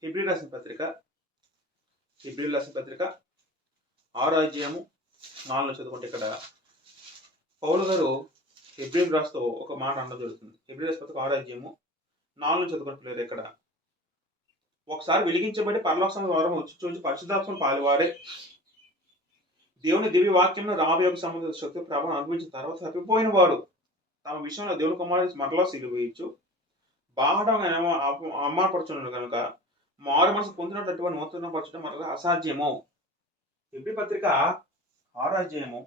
హెబ్రీయులకు రాసిన పత్రిక 6వ అధ్యాయము 4 చదువుకుంటే, ఇక్కడ పౌలు గారు హెబ్రీయులకు రాస్తూ ఒక మాట అన్న జరుగుతుంది. హెబ్రీయుల పత్రిక 6వ అధ్యాయము 4 చదువుకుంటలేదు. ఇక్కడ ఒకసారి వెలిగించబడి పరలోక ద్వారా వచ్చి చూసి పరిశుద్ధాత్మను పాలువారే దేవుని దివ్య వాక్యం రాబోయే సంబంధ శక్తి ప్రభావం అనుభవించిన తర్వాత తప్పిపోయిన వాడు తమ విషయంలో దేవుని కుమారుడు మరలా సిలువేయచ్చు బాహడం అమ్మాపరచున్నాడు కనుక మారు మనసు పొందినటువంటి నూతన పరచడం మరలా అసాధ్యము. హెబ్రీ పత్రిక 6వ అధ్యాయము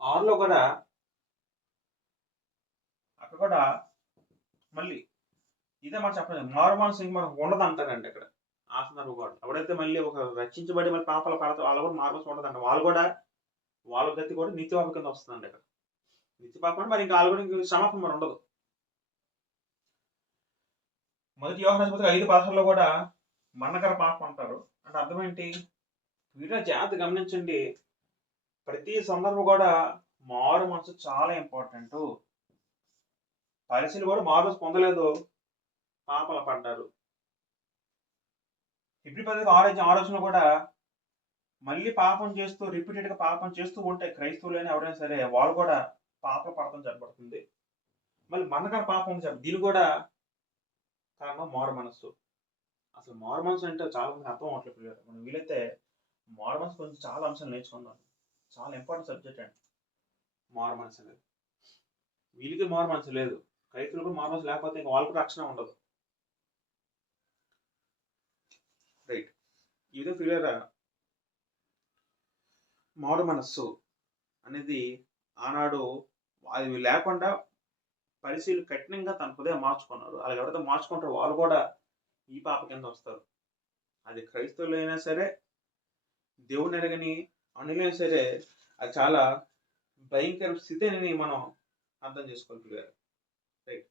6లో కూడా అక్కడ కూడా మళ్ళీ ఇదే మాట చెప్పలేదు, మారు మనసు మనకు ఉండదు అంటారండి. అక్కడ ఆ సందర్భం కూడా ఎవడైతే మళ్ళీ ఒక రక్షించబడి మళ్ళీ పాపాలు పడతారు వాళ్ళు కూడా మారు మనసు ఉండదండి. వాళ్ళ గతి కూడా నిత్య పాపం కింద వస్తుందండి ఇక్కడ. నిత్య పాపం అంటే మరి ఇంకా వాళ్ళు కూడా ఇంక క్షమాపణ మరి ఉండదు. మొదటి యోహాను పత్రిక 5:16 కూడా మరణకర పాపం అంటారు. అంటే అర్థం ఏంటి? వీడియో జాగ్రత్త గమనించండి. ప్రతి సందర్భం కూడా మారు మనసు చాలా ఇంపార్టెంట్. పరిశీలి కూడా మారు మనసు పొందలేదు, పాపాలు పడ్డారు. హెబ్రీ పత్రిక 6:6 కూడా మళ్ళీ పాపం చేస్తూ రిపీటెడ్గా పాపం చేస్తూ ఉంటే క్రైస్తవులైనా ఎవరైనా సరే వాళ్ళు కూడా పాపలు పడటం జరగబడుతుంది. మళ్ళీ మరణకర పాపం ఉంది. దీని కూడా కారణం మారు మనస్సు. అసలు మారు మనసు అంటే చాలా మంది అర్థం అవ్వట్లేదు. మనం వీలైతే మారు మనసు గురించి చాలా అంశాలు నేర్చుకుందాం. చాలా ఇంపార్టెంట్ సబ్జెక్ట్ అండి మారు మనసు అనేది. వీళ్ళకి మారు మనసు లేదు, క్రైస్తవులకు మారు మనసు లేకపోతే ఇంకా వాళ్ళకు రక్షణ ఉండదు. రైట్. ఈ విధంగా క్లియర్ మారు మనస్సు అనేది ఆనాడు అది లేకుండా పరిశీలి కఠినంగా తన హృదయం మార్చుకున్నారు. అలా ఎవరైతే మార్చుకుంటారో వాళ్ళు కూడా ఈ పాప కింద వస్తారు. అది క్రైస్తవులైనా సరే, దేవుని ఎరగని అనులైనా సరే, అది చాలా భయంకర స్థితి అని మనం అర్థం చేసుకోవాలి. రైట్.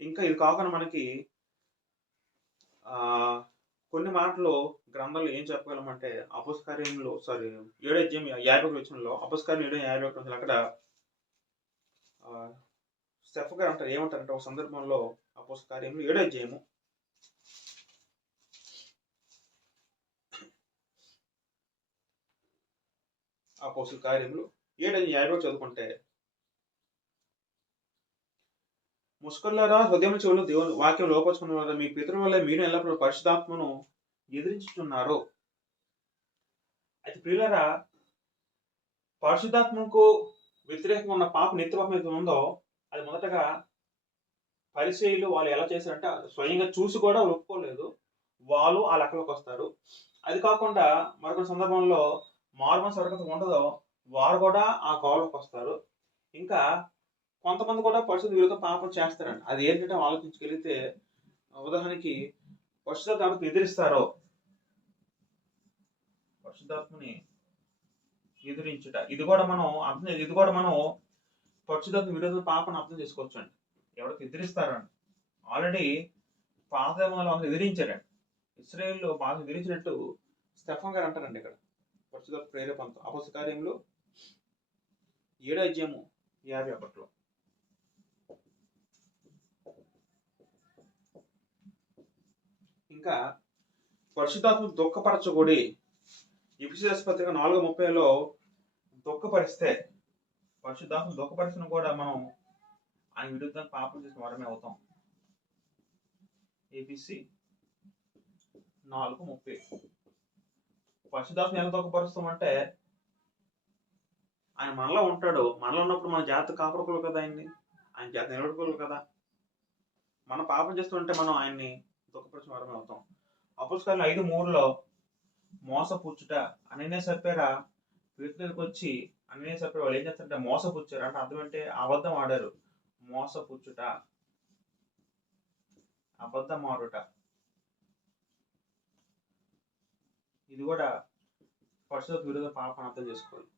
ఇంకా ఇది కాకుండా మనకి కొన్ని మాటలు గ్రంథాలు ఏం చెప్పగలమంటే అపొస్తలుల 7:51 అపొస్తలుల 7:51 అక్కడ స్టెఫ్ గారు అంటారు ఏమంటారంటే ఒక సందర్భంలో అపొస్తలుల 7:51 అపొస్తలుల కార్యములు 7:50 చదువుకుంటే, ముష్కరులారా హృదయం చెవులు దేవుని వాక్యం లోపరుచుకున్న వారు మీ పితరుల వల్ల మీరు ఎల్లప్పుడూ పరిశుద్ధాత్మను ఎదిరించుతున్నారు. అయితే ప్రియులారా, పరిశుద్ధాత్మకు వ్యతిరేకంగా ఉన్న పాప నిత్య పాపం ఏదైతే ఉందో అది మొదటగా పరిచయులు వాళ్ళు ఎలా చేశారంటే స్వయంగా చూసి కూడా ఒప్పుకోలేదు, వాళ్ళు ఆ లెక్కలోకి వస్తారు. అది కాకుండా మరొక సందర్భంలో మారుమనసు ఎవరికైతే ఉండదో వారు కూడా ఆ కోవలోకి వస్తారు. ఇంకా కొంతమంది కూడా పరిశుద్ధ విరుద్ధ పాపం చేస్తారండి. అది ఏంటంటే ఆలోచించగలిగితే, ఉదాహరణకి పరిశుద్ధాత్మను ఎదిరిస్తారో, పరిశుద్ధాత్మని ఎదిరించుట, ఇది కూడా మనం పరిశుద్ధాత్మ విరుద్ధ పాపను అర్థం చేసుకోవచ్చు అండి. ఎవరికి ఎదిరిస్తారండి, ఆల్రెడీ పాత నిబంధనలో అందరూ ఎదిరించారండి. ఇశ్రాయేలు బాగా ఎదిరించినట్టు స్టెఫన్ గారు అంటారండి ఇక్కడ పరిశుద్ధాత్మ ప్రేరేపణతో అపొస్తలుల కార్యములు 7:51 ఇంకా పరిశుద్ధాత్మ దుఃఖపరచకూడి ఎఫెసీయుల పత్రిక 4:30 దుఃఖపరిస్తే, పరిశుద్ధాత్మ దుఃఖపరిచిన కూడా మనం ఆయన విరుద్ధంగా పాపం చేసిన వారమే అవుతాం. ఏబిసి 4:30 పరిశుద్ధాత్మ ఎలా దుఃఖపరుస్తామంటే ఆయన మనలో ఉంటాడు. మనలో ఉన్నప్పుడు మన జాగ్రత్త కాపాడుకోవాలి కదా, ఆయన జాగ్రత్త నిలబడుకోవాలి కదా. మనం పాపం చేస్తుంటే మనం ఆయన్ని దుఃఖపరిచిన వారమే అవుతాం. అపొస్తలుల 5:3 మోసపుచ్చుట, అననీయ సప్పీరా క్రీస్తు దగ్గరికి వచ్చి అననీయ సప్పీరా వాళ్ళు ఏం చేస్తారంటే మోసపుచ్చారు. అంటే అర్థం అంటే అబద్ధం ఆడారు. మోసపుచ్చుట, అబద్ధం ఆడుట, ఇది కూడా పరిశుద్ధ విరుద్ధ పాపం అర్థం చేసుకోవాలి.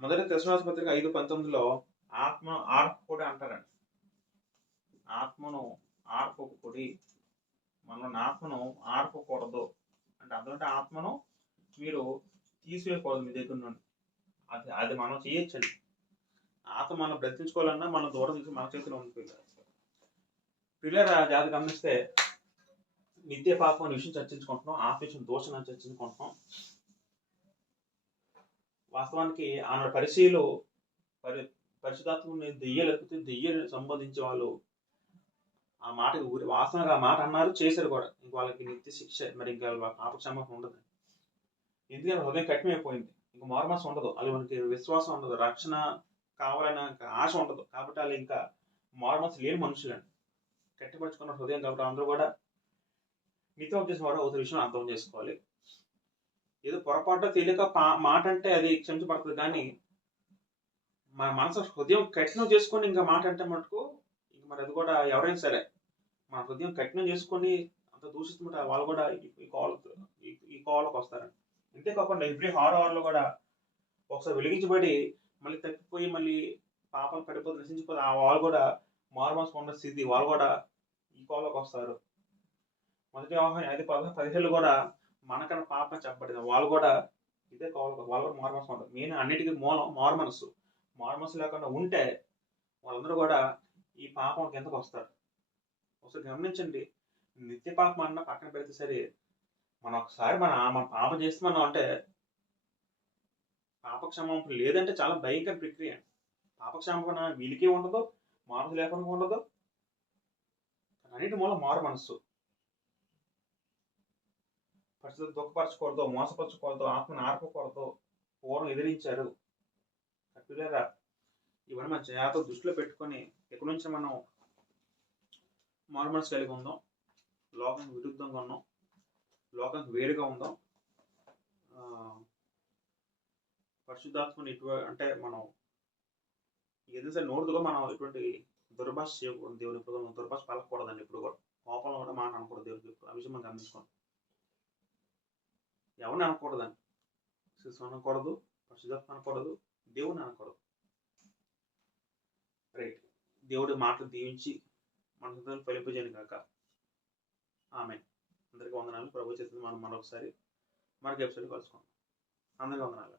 మొదటి తెస్సలోనికీయుల పత్రిక 5:19 ఆత్మ ఆర్పకుడి అంటారండి. ఆత్మను ఆర్పకుడి, మన ఆత్మను ఆర్పకూడదు అంటే అర్థం అంటే ఆత్మను మీరు తీసివేయకూడదు మీ దగ్గర నుండి. అది మనం చేయొచ్చండి. ఆత్మ మనం బ్రతికించుకోవాలన్నా మనం దూరం తీసి మన చేతిలో ఉంటుంది. పిల్లల జాతి గమనిస్తే నిత్య పాపం అనే విషయం చర్చించుకుంటున్నాం, ఆత్మవిషయం దోషం అని చర్చించుకుంటున్నాం. వాస్తవానికి ఆనాడు పరిశీలు పరిశుద్ధాత్మని దెయ్యాలకు సంబంధించి వాళ్ళు ఆ మాటకి వాస్తవంగా ఆ మాట అన్నారు, చేశారు కూడా. ఇంక వాళ్ళకి నిత్య శిక్ష, మరి ఇంకా పాప క్షమాపణ ఉండదు. ఎందుకంటే హృదయం కఠినమైపోయింది, ఇంకా మారుమనసు ఉండదు, వాళ్ళకి విశ్వాసం ఉండదు, రక్షణ కావాలన్న ఆశ ఉండదు. కాబట్టి వాళ్ళు ఇంకా మారుమనసు లేని మనుషులండి, కట్టిపరుచుకున్న హృదయం. కాబట్టి అందరూ కూడా నిత్యం చేసిన వాడు ఒక విషయం అర్థం చేసుకోవాలి. ఏదో పొరపాటు తెలియక మాట అంటే అది క్షమించబడుతుంది, కానీ మన మనసు హృదయం కఠినం చేసుకొని ఇంకా మాట అంటే మటుకు ఇంక మరి అది కూడా ఎవరైనా సరే మన హృదయం కఠినం చేసుకొని అంత దూషిస్తుంటే వాళ్ళు కూడా ఈ కోవలోకి వస్తారండి. అంతేకాకుండా ఎవ్రీ హారర్ లో కూడా ఒకసారి వెలిగించబడి మళ్ళీ తప్పిపోయి మళ్ళీ పాపాలు పడిపోతే నశించిపోతే ఆ వాళ్ళు కూడా మారుమనసు ఉన్న స్థితి వాళ్ళు కూడా ఈ కోవలోకి వస్తారు. మొదటి వ్యవహారం 5:17 కూడా మనకన్నా పాపం చెప్పబడింది వాళ్ళు కూడా ఇదే కోవలోకి వాళ్ళు కూడా మారుమనసు ఉంటారు. మెయిన్ అన్నిటికీ మూలం మారుమనసు. మారుమనసు లేకుండా ఉంటే వాళ్ళందరూ కూడా ఈ పాపం కిందకు వస్తారు. ఒకసారి గమనించండి, నిత్య పాపం అన్న పక్కన పెడితే సరే మనం ఒకసారి మన పాపం చేస్తున్నాం అంటే పాప క్షమాపణ లేదంటే చాలా భయంకర ప్రక్రియ. పాప క్షమాపణ వీళ్ళకి ఉండదు, మానసు లేకుండా ఉండదు. అన్నిటి మూలం మారు మనస్సు. పరిస్థితులు దుఃఖపరచకూడదు, మోసపరచకూడదు, ఆత్మను ఆర్పకూడదు, పూర్వం ఎదిరించారు. పిల్లరా ఇవన్నీ మన జాగ్రత్త దృష్టిలో పెట్టుకొని ఎక్కడి నుంచి మనం మారు మనసు కలిగి ఉందాం, లోకానికి విరుద్ధంగా ఉన్నాం, లోకానికి వేరుగా ఉందాం. పరిశుద్ధాత్మని అంటే మనం ఏదైనా సరే నోరుతో మనం ఎటువంటి దుర్భాష చేయకూడదు. దేవుని ఇప్పుడు దుర్భాష పలకూడదండి. ఇప్పుడు కూడా కోపంలో కూడా మాట అనకూడదు. దేవునికి ఆ విషయం మనం గమనించుకోండి. ఎవరిని అనకూడదండి. శిశువు అనకూడదు, పరిశుద్ధాత్మ అనకూడదు, దేవుని అనకూడదు. రైట్. దేవుడి మాటలు దీవించి మన హృదయాన్ని ఫలింపజేయను కాక. ఆమేన్. అందరికీ వందనాలు. ప్రభు చేస్తుంది మనం మరొకసారి మరొక ఎపిసోడ్ కలుసుకుందాం. అందరికీ వందనాలు.